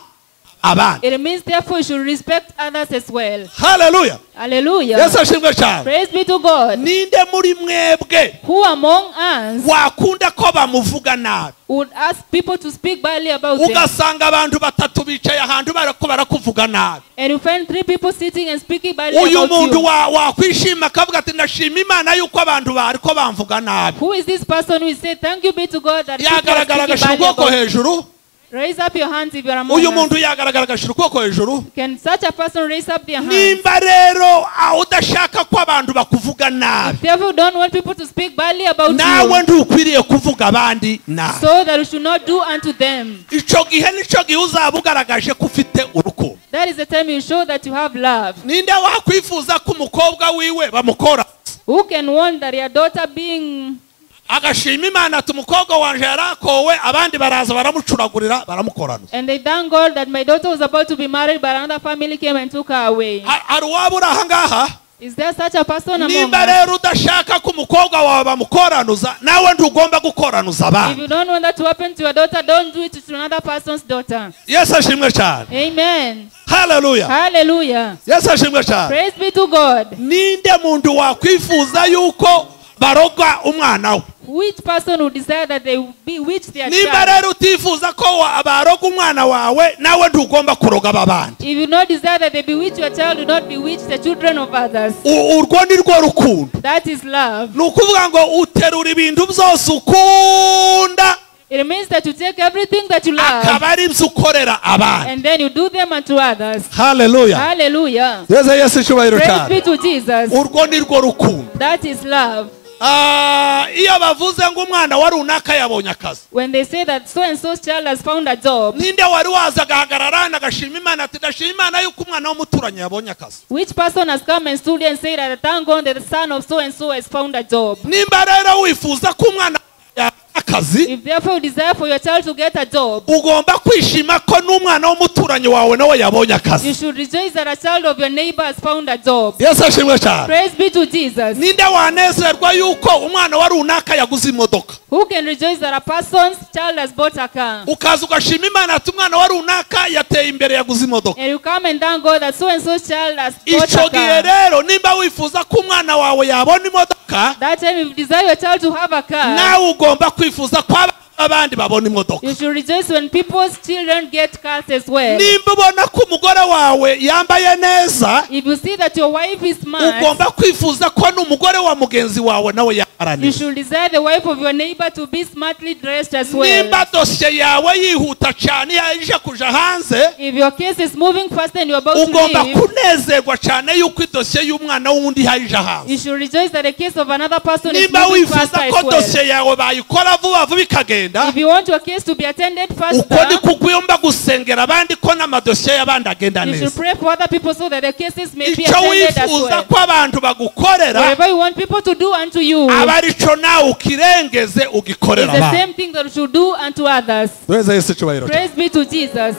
abandi. It means therefore you should respect others as well. Hallelujah. Hallelujah. Yesu ashimwe cyane. Praise be to God. Ninde muri mwebwe Who among us wakunda ko bamuvuga nabi? would ask people to speak badly about them? Ugasanga abantu batatu bicaye ahantu barako barakuvuga nabi. And you find 3 people sitting and speaking badly Uyu about muntu you. wakwishima akavuga ati ndashima Imana yuko abantu bariko bamvuga nabi. Who is this person who is saying, thank you be to God that people are Yagaragara speaking agashira badly ukuboko about you? hejuru. Raise up your hands if you are among Uyu us. muntu yagaragara agashira ukuboko hejuru. Can such a person raise up their hands? Nimba rero udashaka ko abantu bakuvuga nabi, Therefore, you don't want people to speak badly about nawe you, ntukwiriye kuvuga abandi nabi. so that you should not do unto them. Ico gihe nico gihe uzaba ugaragaje ko ufite urukundo. That is the time you show that you have love. Ninde wakwifuza ko umukobwa wiwe bamukora? Who can want that your daughter being... Agashima Imana ati umukobwa wanje yarakowe abandi baraza baramucuragurira baramukorana. And they thank God that my daughter was about to be married, but another family came and took her away. Hari uwabura aha ngaha Is there such a person among nimba us? rero udashaka ko umukobwa wawe bamukoranuza nawe ntugomba gukoranuza If abandi. you don't want that to happen to your daughter, don't do it to another person's daughter. Yesu ashimwe cyane. Amen. Hallelujah. Hallelujah. Yesu ashimwe cyane. Praise be to God. Ninde muntu wakwifuza yuko baroga umwana we? Which person would desire that they bewitch their nimba child? rero utifuza ko baroga umwana wawe nawe ntugomba kuroga abandi. If you not desire that they bewitch your child, do not bewitch the children of others. Urwo ni rwo rukundo. That is love. ni ukuvuga ngo uterura ibintu byose ukunda It means that you take everything that you love akaba ari byo ukorera abandi. and then you do them unto others. Hallelujah. Hallelujah. Yesu Yesu cyubahiro Praise be cyane. to Jesus. Urwo ni rwo rukundo. That is love. Iyo bavuze ngo umwana wa runaka yabonye akazi, When they say that so and so's child has found a job, ninde wari waza agahagarara agashima Imana ati ndashima Imana yuko umwana w'umuturanyi yabonye akazi? which person has come and stood and said that thank God that the son of so and so has found a job? Nimba rero wifuza ko umwana akazi, If therefore you desire for your child to get a job, ugomba kwishima ko n'umwana w'umuturanyi wawe nawe yabonye you akazi. should rejoice that a child of your neighbor has found a job. Yesu ashimwe cyane. Praise be to Jesus. Ninde wanezerwa yuko umwana wa runaka yaguze imodoka, Who can rejoice that a person's child has bought a car? ukaza ugashima Imana ati umwana wa runaka yateye imbere yaguze imodoka? And you come and thank God that so and so's child has bought Icyo a gihe car. rero nimba wifuza ko umwana wawe yabona imodoka, That time if you desire your child to have a car, nawe ugomba kwifuza ko abandi babona imodoka. you should rejoice when people's children get cars as well. Nimba ubona ko umugore wawe yambaye neza, If you see that your wife is smart, ugomba kwifuza ko n'umugore wa mugenzi wawe nawe yambara you neza. should desire the wife of your neighbor to be smartly dressed as well. Nimba dosiye yawe yihuta cyane yaje kuja hanze, If your case is moving fast and you're about to ugomba leave, kunezerwa cyane yuko idosiye y'umwana wundi yaje hanze. you should rejoice that the case of another person is Nimba moving faster wifuza ko as well. dosiye yawe bayikora vuba vuba ikagenda, If you want your case to be attended uko ni faster, kugomba gusengera abandi ko n'amadosiye y'abandi agenda you should neza. pray for other people so that the cases may be Icyo attended as wifuza well. ko abantu bagukorera, Whatever you want people to do unto you, aba arico nawe ukirengeze it's ugikorera the abandi. same thing that you should do unto others. Tuweze Yesu cyubahiro cyane. Praise be to Jesus.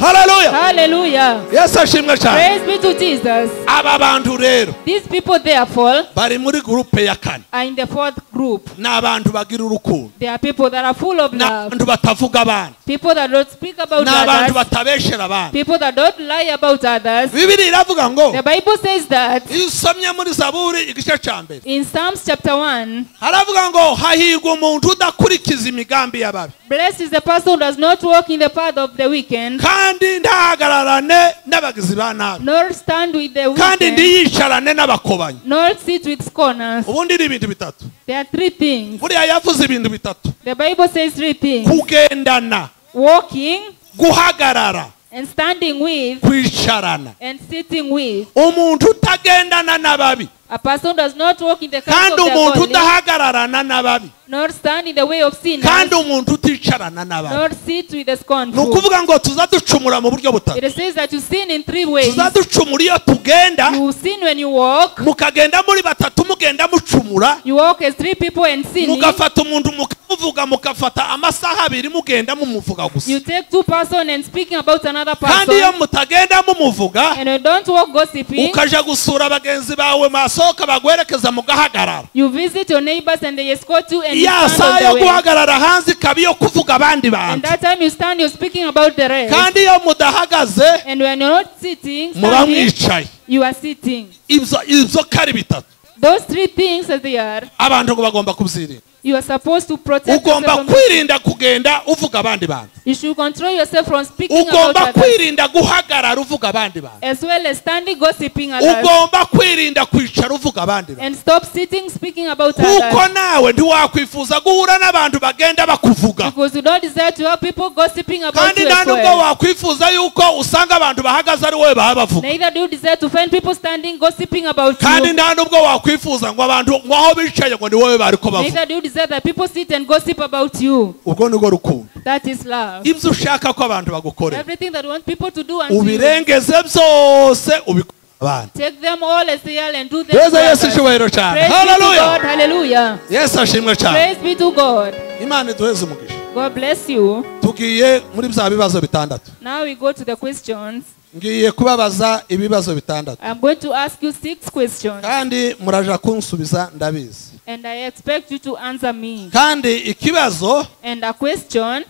Hallelujah. Hallelujah. Yesu ashimwe cyane. Praise be to Jesus. Aba bantu rero These people therefore bari muri groupe ya kane. are in the fourth group. Ni abantu bagira urukundo. They are people that are full of Ni love. abantu batavuga abandi. People that don't speak about Ni abantu others. batabeshera abandi. People that don't lie about others. Bibiri iravuga ngo The Bible says that iyo usomye muri Zaburi igice cya mbere in Psalms chapter 1, haravuga ngo hahirwa umuntu udakurikiza imigambi y'ababi blessed is the person who does not walk in the path of the wicked, kandi ntahagararane n'abagizi ba nabi nor stand with the kandi wicked, ntiyicarane n'abakobanyi. nor sit with scorners. Ubundi ni ibintu bitatu. There are three things. Buriya yavuze ibintu bitatu: The Bible says three things: kugendana, walking guhagarara, and standing with kwicarana. and sitting with. Umuntu utagendana n'ababi A person does not walk in the path kandi of the umuntu godly, udahagararana n'ababi nor stand in the way of sinners, kandi umuntu uticarana n'ababi. nor sit with the Ni scornful. ukuvuga ngo tuza ducumura mu buryo butatu. It says that you sin in three ways. Tuza ducumura iyo tugenda, You sin when you walk. mukagenda muri batatu mugenda mucumura, You walk as three people and sinning. mugafata umuntu mukamuvuga, mugafata amasaha abiri mugenda mumuvuga gusa. You take two persons and speaking about another Kandi iyo person, mutagenda mumuvuga, and you don't walk gossiping. ukaja gusura bagenzi bawe masohoka bagwerekeza mugahagarara. You visit your neighbors and they escort you and you Ya stand saa on yo the way. guhagarara hanze ikaba iyo kuvuga abandi And bantu. that time you stand, you're speaking about the rest. Kandi iyo mudahagaze And when you're not sitting, muba standing, mwicaye. you are sitting. Ibyo kari bitatu Those three things as they are, abantu ngo bagomba kubyirinda. you are supposed to protect Ugomba yourself from. kwirinda kugenda uvuga abandi bantu. You should control yourself from speaking about Ugomba others, kwirinda guhagarara uvuga abandi bantu. as well as standing gossiping others, Ugomba kwirinda kwicara uvuga abandi bantu. and stop sitting speaking about Kuko others, nawe ntiwakwifuza guhura n'abantu bagenda bakuvuga. because you don't desire to have people gossiping about Kandi you nta as nubwo well. wakwifuza yuko usanga abantu bahagaze ari wowe baba bavuga. Neither do you desire to find people standing gossiping about Kandi you. nta nubwo wakwifuza ngo abantu ngo aho bicaye ngo ni wowe bariko bavuga. Neither do you desire that people sit and gossip about you. Ubwo nibwo rukundo. That is love. Ibyo ushaka ko abantu bagukorera, Everything that you want people to do unto you, ubirengeze byose ubikora abandi. take them all as they are and do them Yesu to Yesu others. cyubahiro cyane. Praise be to God. Hallelujah. Hallelujah. Yesu ashimwe cyane. Praise be to God. Imana iduheze umugisha. God bless you. Tugiye muri bya bibazo bitandatu. Now we go to the questions. ngiye kubabaza ibibazo bitandatu I'm going to ask you 6 questions. kandi muraja kunsubiza ndabizi And I expect you to answer me. kandi ikibazo And a question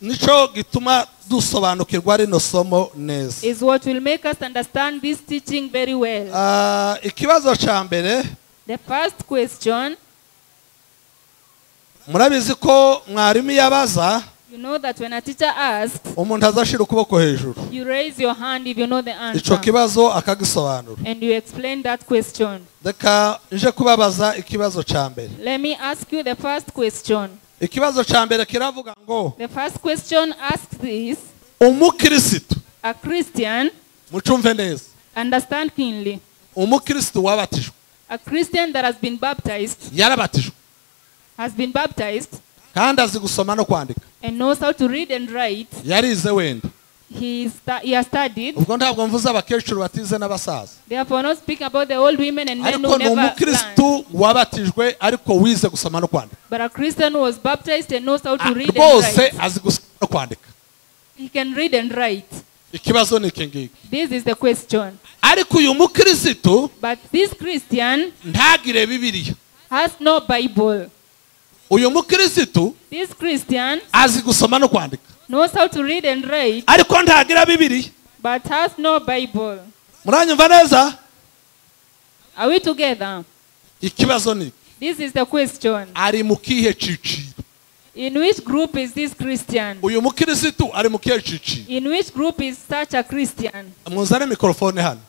nico gituma dusobanukirwa rino somo neza. is what will make us understand this teaching very well. Ikibazo ca mbere, The first question, murabizi ko mwarimu yabaza you know that when a teacher asks, umuntu azashira ukuboko hejuru, you raise your hand if you know the ico answer. kibazo akagisobanura. And you explain that question. Reka nje kubabaza ikibazo ca mbere. Let me ask you the first question. Ikibazo ca mbere kiravuga ngo The first question asks this: umukristo, a Christian, mucumve neza, understand keenly, umukristo wabatijwe, a Christian that has been baptized, yarabatijwe kandi azi gusoma no kwandika, and knows how to read and write. yarize wenda. He has studied. Ubwo ntabwo mvuze abakecuru batize n'abasaza, Therefore, not speaking about the old women and men who ariko ni never learned. umukristo wabatijwe ariko wize gusoma no kwandika, But a Christian who was baptized and knows how to read and rwose write. azi gusoma no kwandika. He can read and write. Ikibazo ni iki ngiki. This is the question. Ariko uyu mukristo But this Christian ntagire Bibiliya. has no Bible. Uyu mukristo This Christian azi gusoma no kwandika knows how to read and write, ariko ntagira Bibiliya. but has no Bible. Muranyumva neza? Are we together? Ikibazo ni This is the question. ari mu kihe ciciro? In which group is this Christian? Uyu mukristo ari mu kihe ciciro? In which group is such a Christian? Muzane mikrofone hano.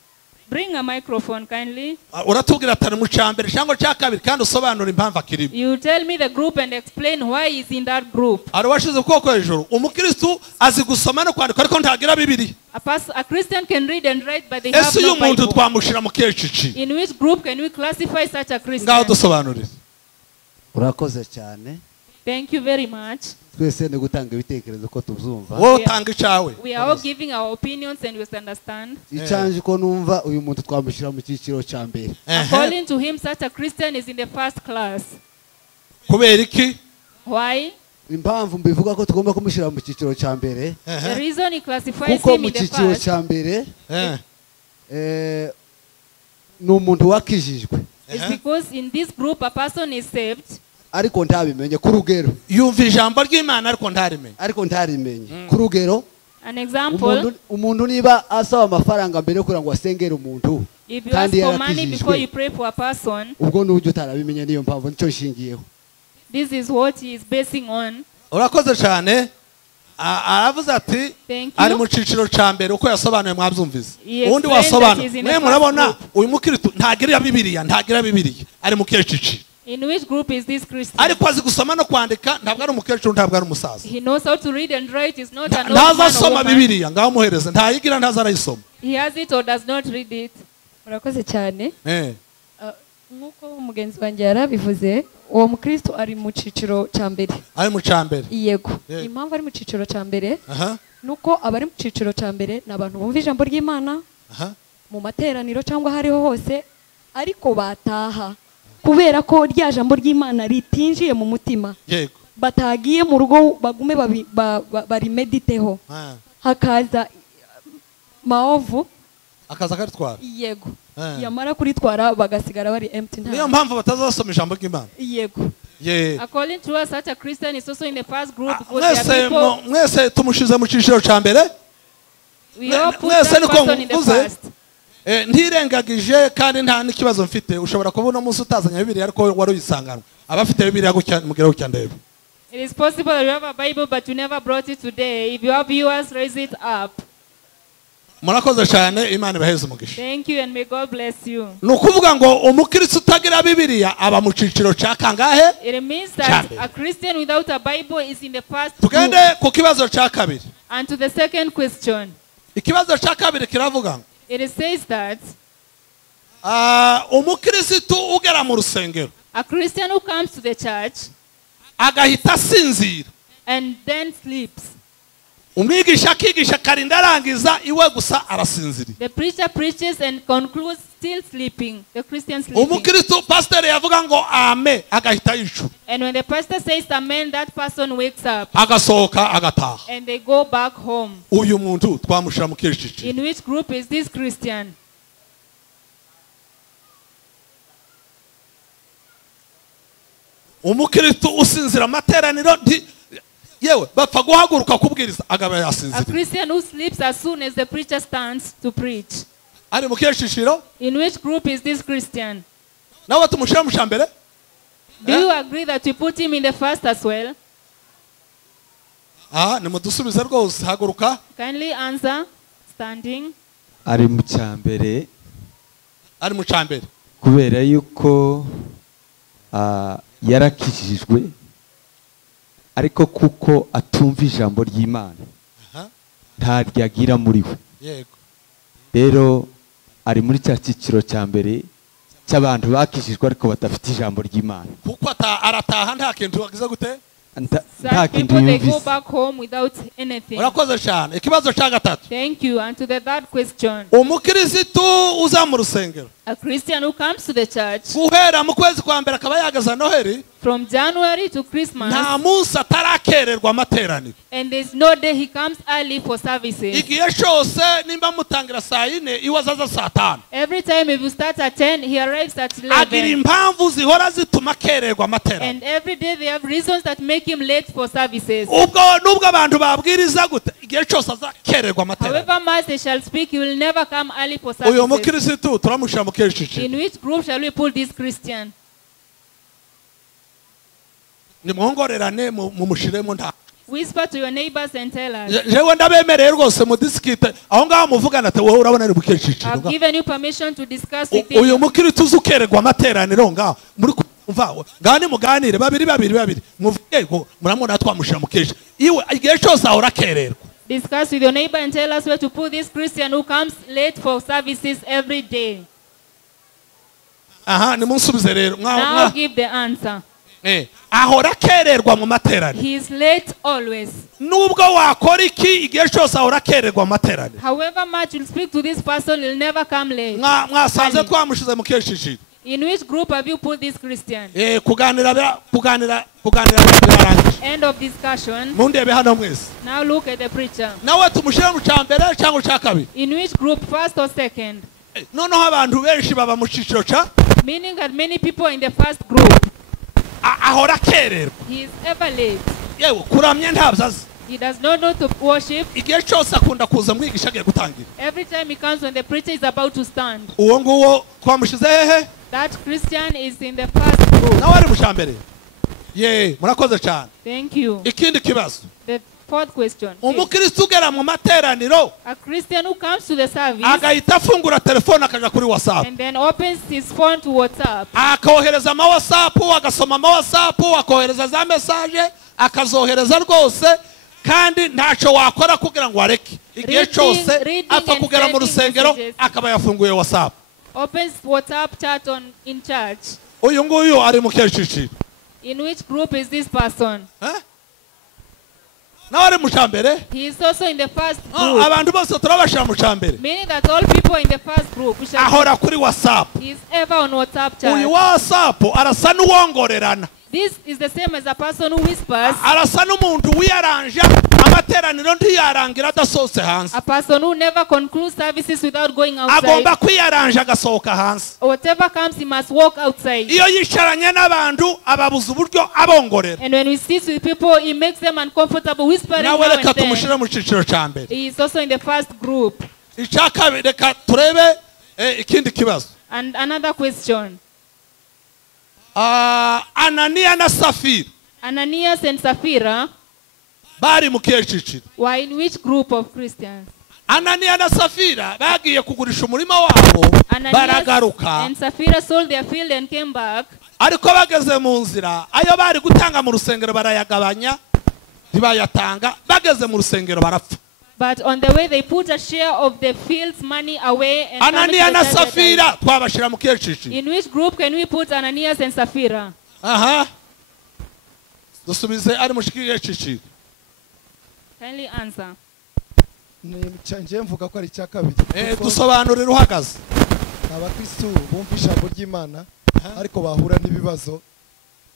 Bring a microphone kindly. Uratubwira atari mu cambere cyangwa cya kabiri kandi usobanura impamvu akirimo. You tell me the group and explain why he's in that group. Ari washize ukuboko hejuru. Umukristo azi gusoma no kwandika ariko ntagira Bibiliya. A Christian can read and write, but they have Ese uyu no muntu Bible. twamushira mu kihe ciciro? In which group can we classify such a Christian? Ngaho dusobanurire. Urakoze cyane. Thank you very much. Twese ni gutanga ibitekerezo ko tubyumva. Wowe utanga icawe. We are all giving our opinions and we understand. Icanje ko numva uyu muntu twamushyira mu cyiciro cya mbere. According to him, such a Christian is in the first class. Kubera iki? Why? Impamvu mbivuga ko tugomba kumushyira mu cyiciro cya mbere. The reason he classifies Kuko him mu in the cyiciro first, cya mbere ni umuntu wakijijwe. is because in this group a person is saved, Ariko ntabimenye ku rugero. Yumva ijambo ry'Imana ariko ntarimenye. Ariko ntarimenye ku rugero. an example, Umuntu niba asaba amafaranga mbere yo kugira ngo asengere umuntu. if you ask for money before you pray for a person, Ubwo n'uburyo utarabimenye niyo mpamvu nicyo nshingiyeho. this is what he is basing on. Urakoze cyane. Aravuze ati Thank ari you. mu ciciro ca mbere uko yasobanuye mwabyumvise. He Undi explained that wasobanura. he's in the Mwe first murabona group. uyu mukristo ntagira Bibiliya, ntagira Bibiliya. Ari mu kihe ciciro? In which group is this Christian? Ariko azi gusoma no kwandika, ntabwo ari umukecuru, ntabwo ari umusaza. He knows how to read and write. Is not an old man or Ntazasoma woman. Bibiliya, ngaho muhereze. Ntayigira, ntazarayisoma. He has it or does not read it. Murakoze cyane. Eh. Nk'uko umugenzi wanjye yarabivuze, uwo mukristo ari mu cyiciro cya mbere. Ari mu cambere. Yego. Yeah. Impamvu ari mu cyiciro cya mbere Aha. nuko abari mu cyiciro cya mbere ni abantu bumva ijambo ry'Imana Aha. mu materaniro cyangwa hariho hose, ariko bataha kubera ko rya jambo ry'Imana ritinjiye mu mutima. Yego. Batagiye mu rugo bagume barimediteho. Hakaza maovu. Akaza karitwara. Yego. Yamara kuritwara bagasigara bari empty. Niyo mpamvu batazasoma ijambo ry'Imana. Yego. According to us, such a Christian is also in the first group because there are people. Mwese tumushize mu ciciro ca mbere. We all put that person in the first. Ntirengagije kandi nta n'ikibazo mfite. Ushobora kubona umunsi utazanya Bibiliya ariko wari uyisanganwa. Abafite Bibiliya gutya mugera gutya ndebe. It is possible that you have a Bible but you never brought it today. If you have viewers, raise it up. Murakoze cyane, Imana ibaheze umugisha. Thank you and may God bless you. Nukuvuga ngo umukristo utagira Bibiliya aba mu ciciro ca kangahe? It means that a Christian without a Bible is in the first group. Tugende ku kibazo ca kabiri. And to the second question. Ikibazo ca kabiri kiravuga ngo It says that umukristo ugera mu rusengero a Christian who comes to the church agahita asinzira and then sleeps. umwigisha akigisha karinda arangiza iwe gusa arasinziriye. The preacher preaches and concludes still sleeping. The Christian sleeping. Umukristo pastor yavuga ngo amen agahita yicura. And when the pastor says amen, that person wakes up. Agasohoka agataha. And they go back home. Uyu muntu twamushira mu kirishiki. In which group is this Christian? Umukristo usinzira amateraniro yewe bapfa guhaguruka kubwiriza agaba A yasinzira. Christian who sleeps as soon as the preacher stands to preach. Ari mu kirishishiro? In which group is this Christian? Nawe tumushira mu shambere? Do you agree that you put him in the first as well? Nimudusubize rwose haguruka. Kindly answer, standing. Ari mu cyambere. Ari mu cyambere. Kubera yuko yarakijijwe ariko kuko atumva ijambo ry'Imana ntaryagira muri we. Yego. Rero ari muri cya cyiciro cya mbere cy'abantu bakijijwe ariko batafite ijambo ry'Imana. Kuko arataha nta kintu wagize gute? Nta kintu They go yumvise. back home without anything. Urakoze cyane. Ikibazo cya gatatu. Thank you. And to the third question. Umukristo uza mu rusengero. A Christian who comes to the church Guhera mu kwezi kwa mbere akaba yagaza Noheli. from January to Christmas, Nta munsi atarakererwa amateraniro. and there's no day he comes early for services. Igihe cyose nimba mutangira saa 4 iwe azaza saa 5. Every time if you start at 10, he arrives at Agira 11. impamvu zihora zituma akererwa amateraniro. And every day they have reasons that make him late for services. Ubwo nubwo abantu babwiriza gute igihe cyose azakererwa amateraniro. However much they shall speak, he will never come early for Uyu services. mukristo turamushira mu kirishiki. In which group shall we put this Christian? Nimwongorerane mumushiremo nta. Whisper to your neighbors and tell us. Jewe ndabemereye rwose mu diskite aho ngaho muvugana ate wowe urabona ari mu kirishiki. I've given you permission to discuss with Uyu him. mukristo uzukererwa amateraniro ngaho muri kumva ngani muganire babiri muvuge ngo muramubona twamushira mu kirishiki. Iwe igihe cyose ahora kererwa. Discuss with your neighbor and tell us where to put this Christian who comes late for services every day. Nimunsubize rero. Now give the answer. Ahora kererwa mu materaniro. He is late always. Nubwo wakora iki igihe cyose ahora kererwa mu materaniro. However much you speak to this person, he'll never come late. Mwasanze twamushize mu kirishiki. In which group have you put this Christian? Kuganira birarangiye. End of discussion. Mundebe hano mwese. Now look at the preacher. Nawe tumushira mu cyambere cyangwa cya kabiri. In which group, first or second? Noneho abantu benshi baba mu ciciro ca. Meaning that many people in the first group. Ahora kererwa. He is ever late. Yewe kuramye ntabyo azi. He does not know to worship. Igihe cyose akunda kuza mwigisha agiye gutangira. Every time he comes when the preacher is about to stand. Uwo nguwo twamushize hehe? That Christian is in the first group. Nawe ari mu cyambere. Murakoze cyane. Thank you. Ikindi kibazo. The fourth question. Umukristo ugera mu materaniro. A Christian who comes to the service Agahita afungura telefone akaja kuri WhatsApp. and then opens his phone to WhatsApp. Akohereza ama WhatsApp, agasoma ama WhatsApp, akohereza za message, akazohereza rwose kandi ntacyo wakora kugira ngo areke. Igihe cyose apfa kugera mu rusengero akaba yafunguye WhatsApp. Opens WhatsApp chat in church. Uyu nguyu ari mu kirishiki. In which group is this person? Nawe ari mu cyambere. He is also in the first group. Abantu bose turabashira mu cyambere. Meaning that all people in the first group. Ahora kuri WhatsApp. He is ever on WhatsApp chat. Uyu WhatsApp arasa n'uwongorerana. This is the same as a person who whispers. Arasa n'umuntu wiyaranja amateraniro ntiyarangira adasohotse hanze. A person who never concludes services without going outside. Agomba kwiyaranja agasohoka hanze. Whatever comes, he must walk outside. Iyo yicaranye n'abantu ababuza uburyo abongorera. And when he sits with people, he makes them uncomfortable, whispering now Nawe reka and then. tumushire mu ciciro ca mbere. He is also in the first group. Icya kabiri reka turebe ikindi kibazo. And another question. Ananiya na Safira Ananias and Sapphira bari mu kihe ciciro? were in which group of Christians? Ananiya na Safira bagiye kugurisha umurima wabo baragaruka. And Sapphira sold their field and came back. Ariko bageze mu nzira ayo bari gutanga mu rusengero barayagabanya ntibayatanga, bageze mu rusengero barapfa. But on the way they put a share of the field's money away. And Ananiya na Safira twabashira mu kihe ciciro? in which group can we put Ananias and Sapphira? Dusubize ari mu kihe ciciro? Kindly answer. nje mvuga ko ari icya kabiri. dusobanurira uhagaze. Abakristo bumva ijambo ry'Imana ariko bahura n'ibibazo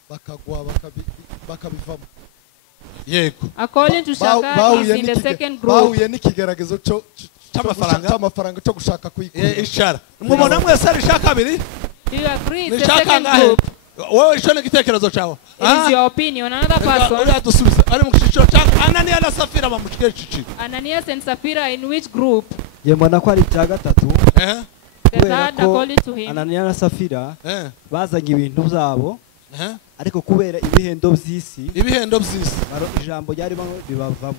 bakagwa bakabivamo. Yego. According to Shaka, is in the second group. Bahuye n'ikigeragezo cy'amafaranga cyo gushaka kwikura. Ishara. Mubona mwese ari shaka kabiri? Do you agree? It's the second group. Wowe isho n'igitekerezo cyawe. It is your opinion. Another person. Uriya dusubize. Ari mu kiciro cya Ananiya na Safira ba mu kiciro. Ananias and Sapphira in which group? Yembona ko ari icya gatatu. The third, according to him. Ananiya na Safira bazanye ibintu byabo. Ariko kubera ibihendo by'isi. Ibihendo by'isi. Ijambo ryari bibavamo.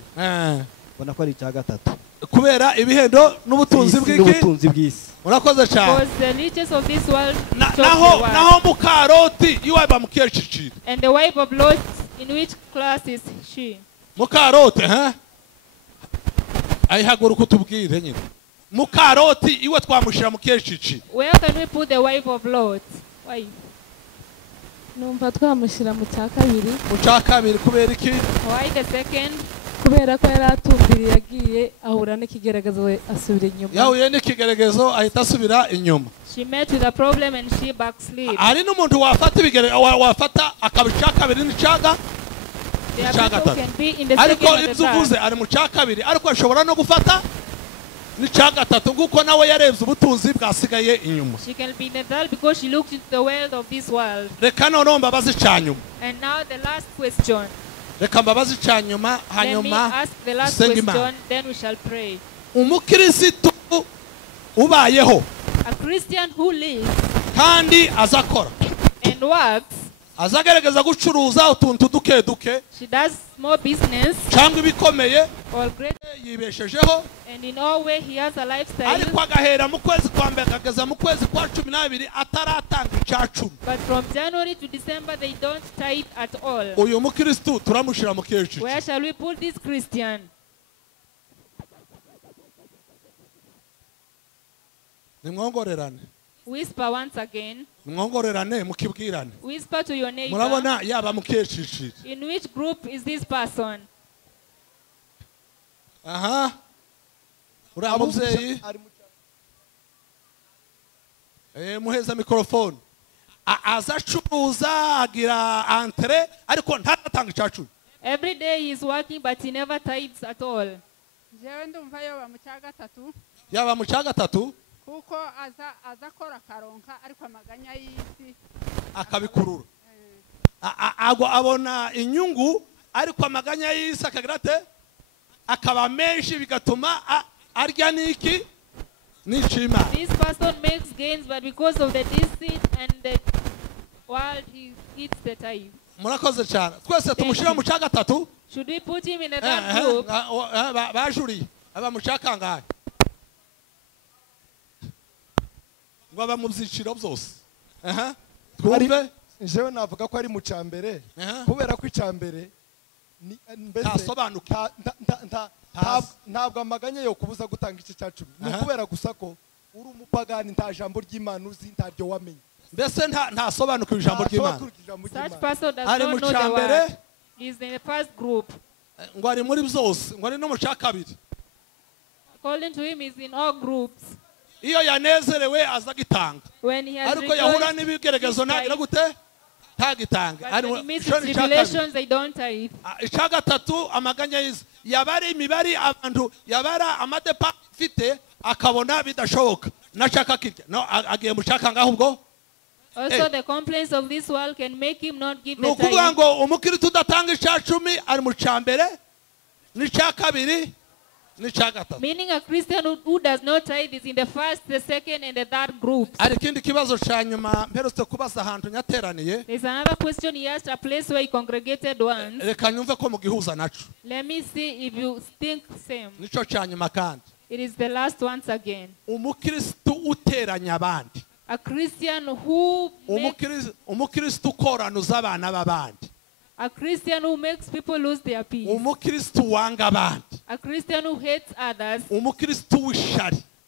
Bona ko ari icya gatatu. Kubera ibihendo n'ubutunzi bw'iki? Urakoze cyane. Because the riches of this world. Naho mu karoti iwe ba mu kiciro. And the wife of Lot, in which class is she? Mu karoti, ayihaguruka utubwire nyine. Mu karoti iwe twamushira mu kiciro. Where can we put the wife of Lot? Why? Numva twamushira mu cya kabiri. Mu cya kabiri kubera iki? Why the second? Kubera ko yari atumbiriye yagiye ahura n'ikigerageza asubira inyuma. Yahuye n'ikigerageza ahita asubira inyuma. She met with a problem and she backslid. Ari n'umuntu wafata akabica kabiri n'icaga. Ariko ibyo uvuze ari mu cya kabiri ariko ashobora no gufata n'icya gatatu kuko nawe yarebye ubutunzi bwasigaye inyuma. She can be in the third because she looked into the wealth of this world. Reka noneho mbabaze icyanyuma. And now the last question. Reka mbabaze icyanyuma hanyuma ask the last question, then we shall pray. Umukristo ubayeho. A Christian who lives kandi azakora and works. Azagerageza gucuruza utuntu duke duke. She does small business. Cyangwa ibikomeye. Or great. Yibeshejeho. And in all way he has a lifestyle. Ariko agahera mu kwezi kwa mbere akageza mu kwezi kwa 12 ataratanga icacumi. But from January to December they don't tithe at all. Uyu mukristo turamushira mu kiciro. Where shall we put this Christian? Nimwongorerane. Whisper once again. Mwongorerane mukibwirane. Whisper to your neighbor. Murabona yaba mu kiciro. In which group is this person? Aha. Uriya mubyeyi. Muheza mikrofone. Azacuruza agira entrée ariko ntatanga icacumi. Every day he is working but he never tithes at all. Jewe ndumva yoba mu cya gatatu. Yaba mu cya gatatu. Kuko azakora karonka ariko amaganya y'isi akabikurura. Abona inyungu ariko amaganya y'isi akagira ate akaba menshi bigatuma arya niki n'icima. This person makes gains but because of the deceit and the world he eats the tithe. Murakoze cyane. Twese tumushira mu cya gatatu. Should we put him in a third group? Bajuri aba mu cya kangahe? Waba mu byiciro byose. Twumve. Jewe navuga ko ari mu cyambere kubera ko icyambere mbese ntabwo amaganya yo kubuza gutanga iki cyacumi. Ni kubera gusa ko uri umupagani nta jambo ry'Imana uzi ntaryo wamenye. Mbese ntasobanuka ijambo ry'Imana. Such person does not know the word. He is in the first group. Ngo ari muri byose, ngo ari no mu cya kabiri. According to him, he is in all groups. Iyo yanezerewe azagitanga. Ariko yahura n'ibigeregezo ntagira gute? Tagitanga. But in tribulations they don't tithe. Icya gatatu amaganya y'isi. Yabari imibari abantu yabara amadepa fite akabona bidashoboka. Nashaka kirya. No agiye mu cya kangahe ubwo? Also the complaints of this world can make him not give the tithe. Nukuvuga ngo umukristo udatanga icacumi ari mu cyambere n'icya kabiri. Meaning a Christian who does not tithe is in the first, the second, and the third groups. There's another question he asked, a place where he congregated once. Let me see if you think same. It is the last once again. A Christian who a Christian who makes people lose their peace. A Christian who hates others.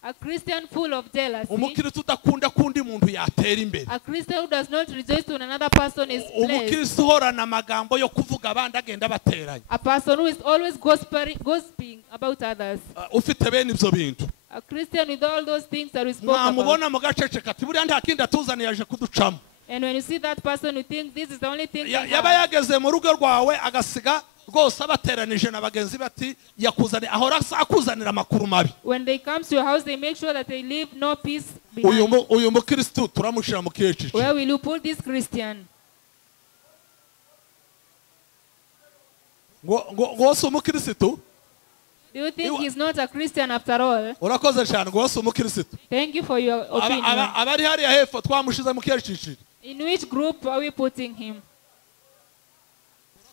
A Christian full of jealousy. Umukristo udakunda kundi muntu yatera imbere. A Christian who does not rejoice when another person is blessed. Umukristo uhorana amagambo yo kuvuga abandi agenda bateranya. A person who is always gossiping about others. Ufite bene ibyo bintu. A Christian with all those things that we spoke about. Mwamubona mu gacece kati buriya nta kindi atuzaniye yaje kuducamo. And when you see that person, you think this is the only thing. Yaba yageze mu rugo rwawe agasiga rwose abateranije na bagenzi bati yakuzane ahora akuzanira amakuru mabi. When they come to your house, they make sure that they leave no peace behind. Uyu mukristo turamushira mu kiyechichi. Where will you put this Christian? Ngose umukristo? Do you think he's not a Christian after all? Urakoze cyane ngose umukristo. Thank you for your opinion. Abari hariya hepfo twamushize mu kiyechichi. In which group are we putting him?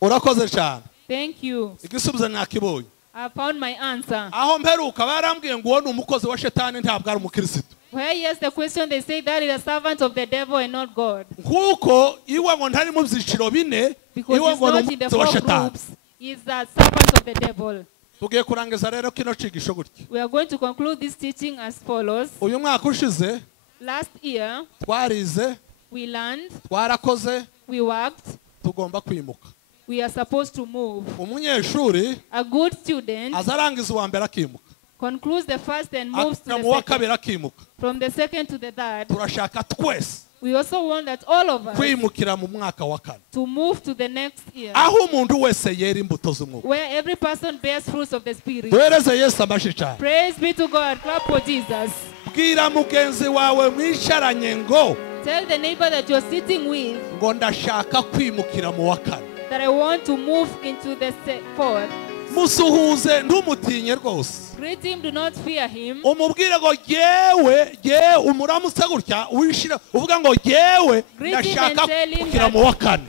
Urakoze cyane. Thank you. Igisubizo nakibonye. I found my answer. Aho mperuka barambwiye ngo ni umukozi wa shetani ntabwo ari umukristo. Where yes the question they say that is a servant of the devil and not God. Kuko iwe ngo ntari mu byiciro bine iwe ngo ni umukozi wa shetani. Is a servant of the devil. Tugiye kurangiza rero kino cigisho gutya. We are going to conclude this teaching as follows. Uyu mwaka ushize last year twarize we learned, twarakoze, we worked, tugomba kwimuka. We are supposed to move. Umunyeshuri a good student azarangiza uwa mbere akimuka. Concludes the first and moves to the second. From the second to the third. Turashaka twese. We also want that all of us kwimukira mu mwaka wa kane. To move to the next year. Aho umuntu wese yera imbuto z'umwuka. Where every person bears fruits of the Spirit. Duhereze Yesu amashyi cyane. Praise be to God. Clap for Jesus. Bwira mugenzi wawe mwicaranye ngo. Tell the neighbor that you're sitting with. Ngo ndashaka kwimukira mu wa kane. That I want to move into the fourth. Musuhuze ndumutinye rwose. Greet him, do not fear him. Umubwire ngo yewe umuramutse gutya wishira uvuga ngo yewe ndashaka kwimukira mu wa kane.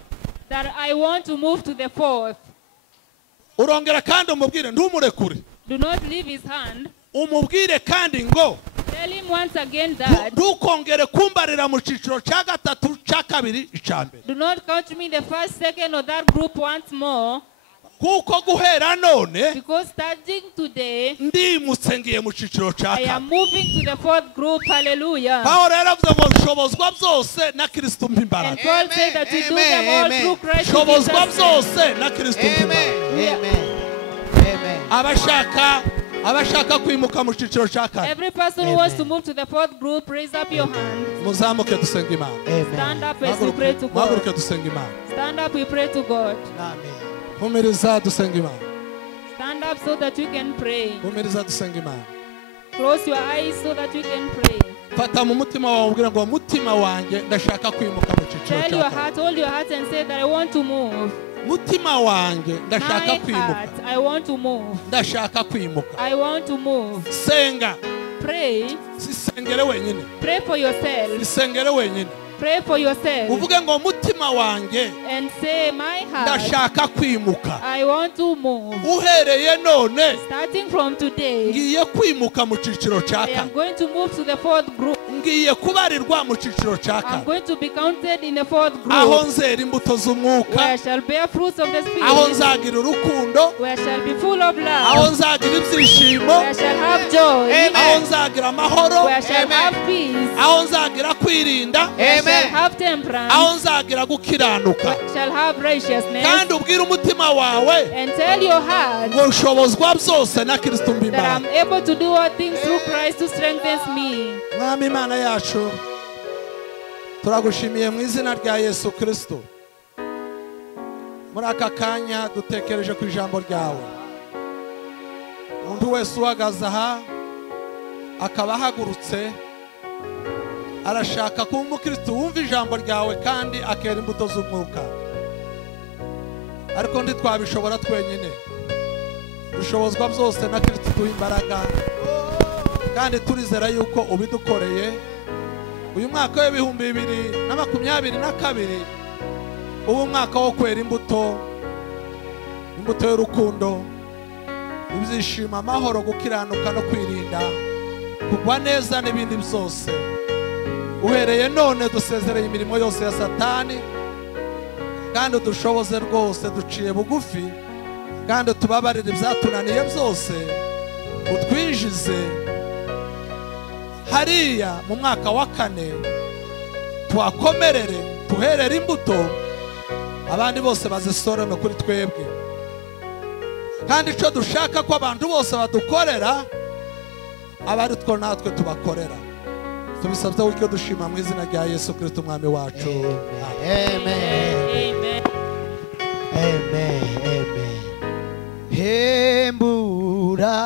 That I want to move to the fourth. Urongera kandi umubwire ndumurekure. Do not leave his hand. Umubwire kandi ngo tell him once again that dukongere kumbarira mu ciciro cya gatatu cya kabiri icambere. Do not count me the first, second or that group once more. Kuko guhera none because starting today ndimutse ngiye mu ciciro cya I am moving to the fourth group. Hallelujah. Paul yaravuze ngo nshobozwa byose na Kristo mpimbara. And Paul said that we do them all through Christ. Nshobozwa byose na Kristo mpimbara. Abashaka kwimuka mu ciciro cya kane. Every person who wants to move to the fourth group, raise up your hand. Muzamuke dusenga Imana. Stand up as we pray to God. Muhaguruke dusenga Imana. Stand up, we pray to God. Amen. Humiriza dusenga Imana. Stand up so that you can pray. Humiriza dusenga Imana. Close your eyes so that you can pray. Fata mu mutima wawe ubwira ngo mutima wanjye ndashaka kwimuka mu ciciro cya kane. Tell your heart, hold your heart and say that I want to move. Mutima wanjye ndashaka kwimuka. I want to move. Ndashaka kwimuka. I want to move. Senga. Pray. Sisengere wenyine. Pray for yourself. Sisengere wenyine. Pray for yourself. Uvuge ngo mutima wanjye and say my heart ndashaka kwimuka. I want to move. Uhereye none starting from today ngiye kwimuka mu ciciro cya kane. I am going to move to the fourth group. Ngiye kubarirwa mu ciciro cya kane. I'm going to be counted in the fourth group. Aho nzera imbuto z'umwuka. Where I shall bear fruits of the Spirit. Aho nzagira urukundo. Where I shall be full of love. Aho nzagira ibyishimo. Where I shall have joy. Aho nzagira amahoro. Where I shall have peace. Aho nzagira kwirinda. Where I shall have temperance. Aho nzagira gukiranuka. Shall have righteousness. Kandi ubwira umutima wawe and tell your heart ngo nshobozwa byose na Kristo mbimbara. that I'm able to do all things through Christ who strengthens me. Mwami Imana yacu turagushimiye mu izina rya Yesu Kristo. Muri aka kanya dutekereje ku ijambo ryawe. Umuntu wese uhagaze aha akaba ahagurutse arashaka kuba umukristo wumva ijambo ryawe kandi akera imbuto z'umwuka. Ariko ntitwabishobora twenyine. Dushobozwa byose na Kristo duha imbaraga kandi turizera yuko ubidukoreye. Uyu mwaka w'ibihumbi 2022 ubu mwaka wo kwera imbuto y'urukundo, ibyishimo, amahoro, gukiranuka no kwirinda, kugwa neza n'ibindi byose. Uhereye none dusezereye imirimo yose ya Satani kandi dushoboze rwose, duciye bugufi kandi tubabarire ibyatunaniye byose, utwinjize hariya mu mwaka wa 4 twakomerere tuherere imbuto abandi bose bazisorome kuri twebwe, kandi icyo dushaka ko abantu bose badukorera aba ari two natwe tubakorera. Tubisabye w'icyo dushima mu izina rya Yesu Kristo umwami wacu. Amen. Amen. Hembura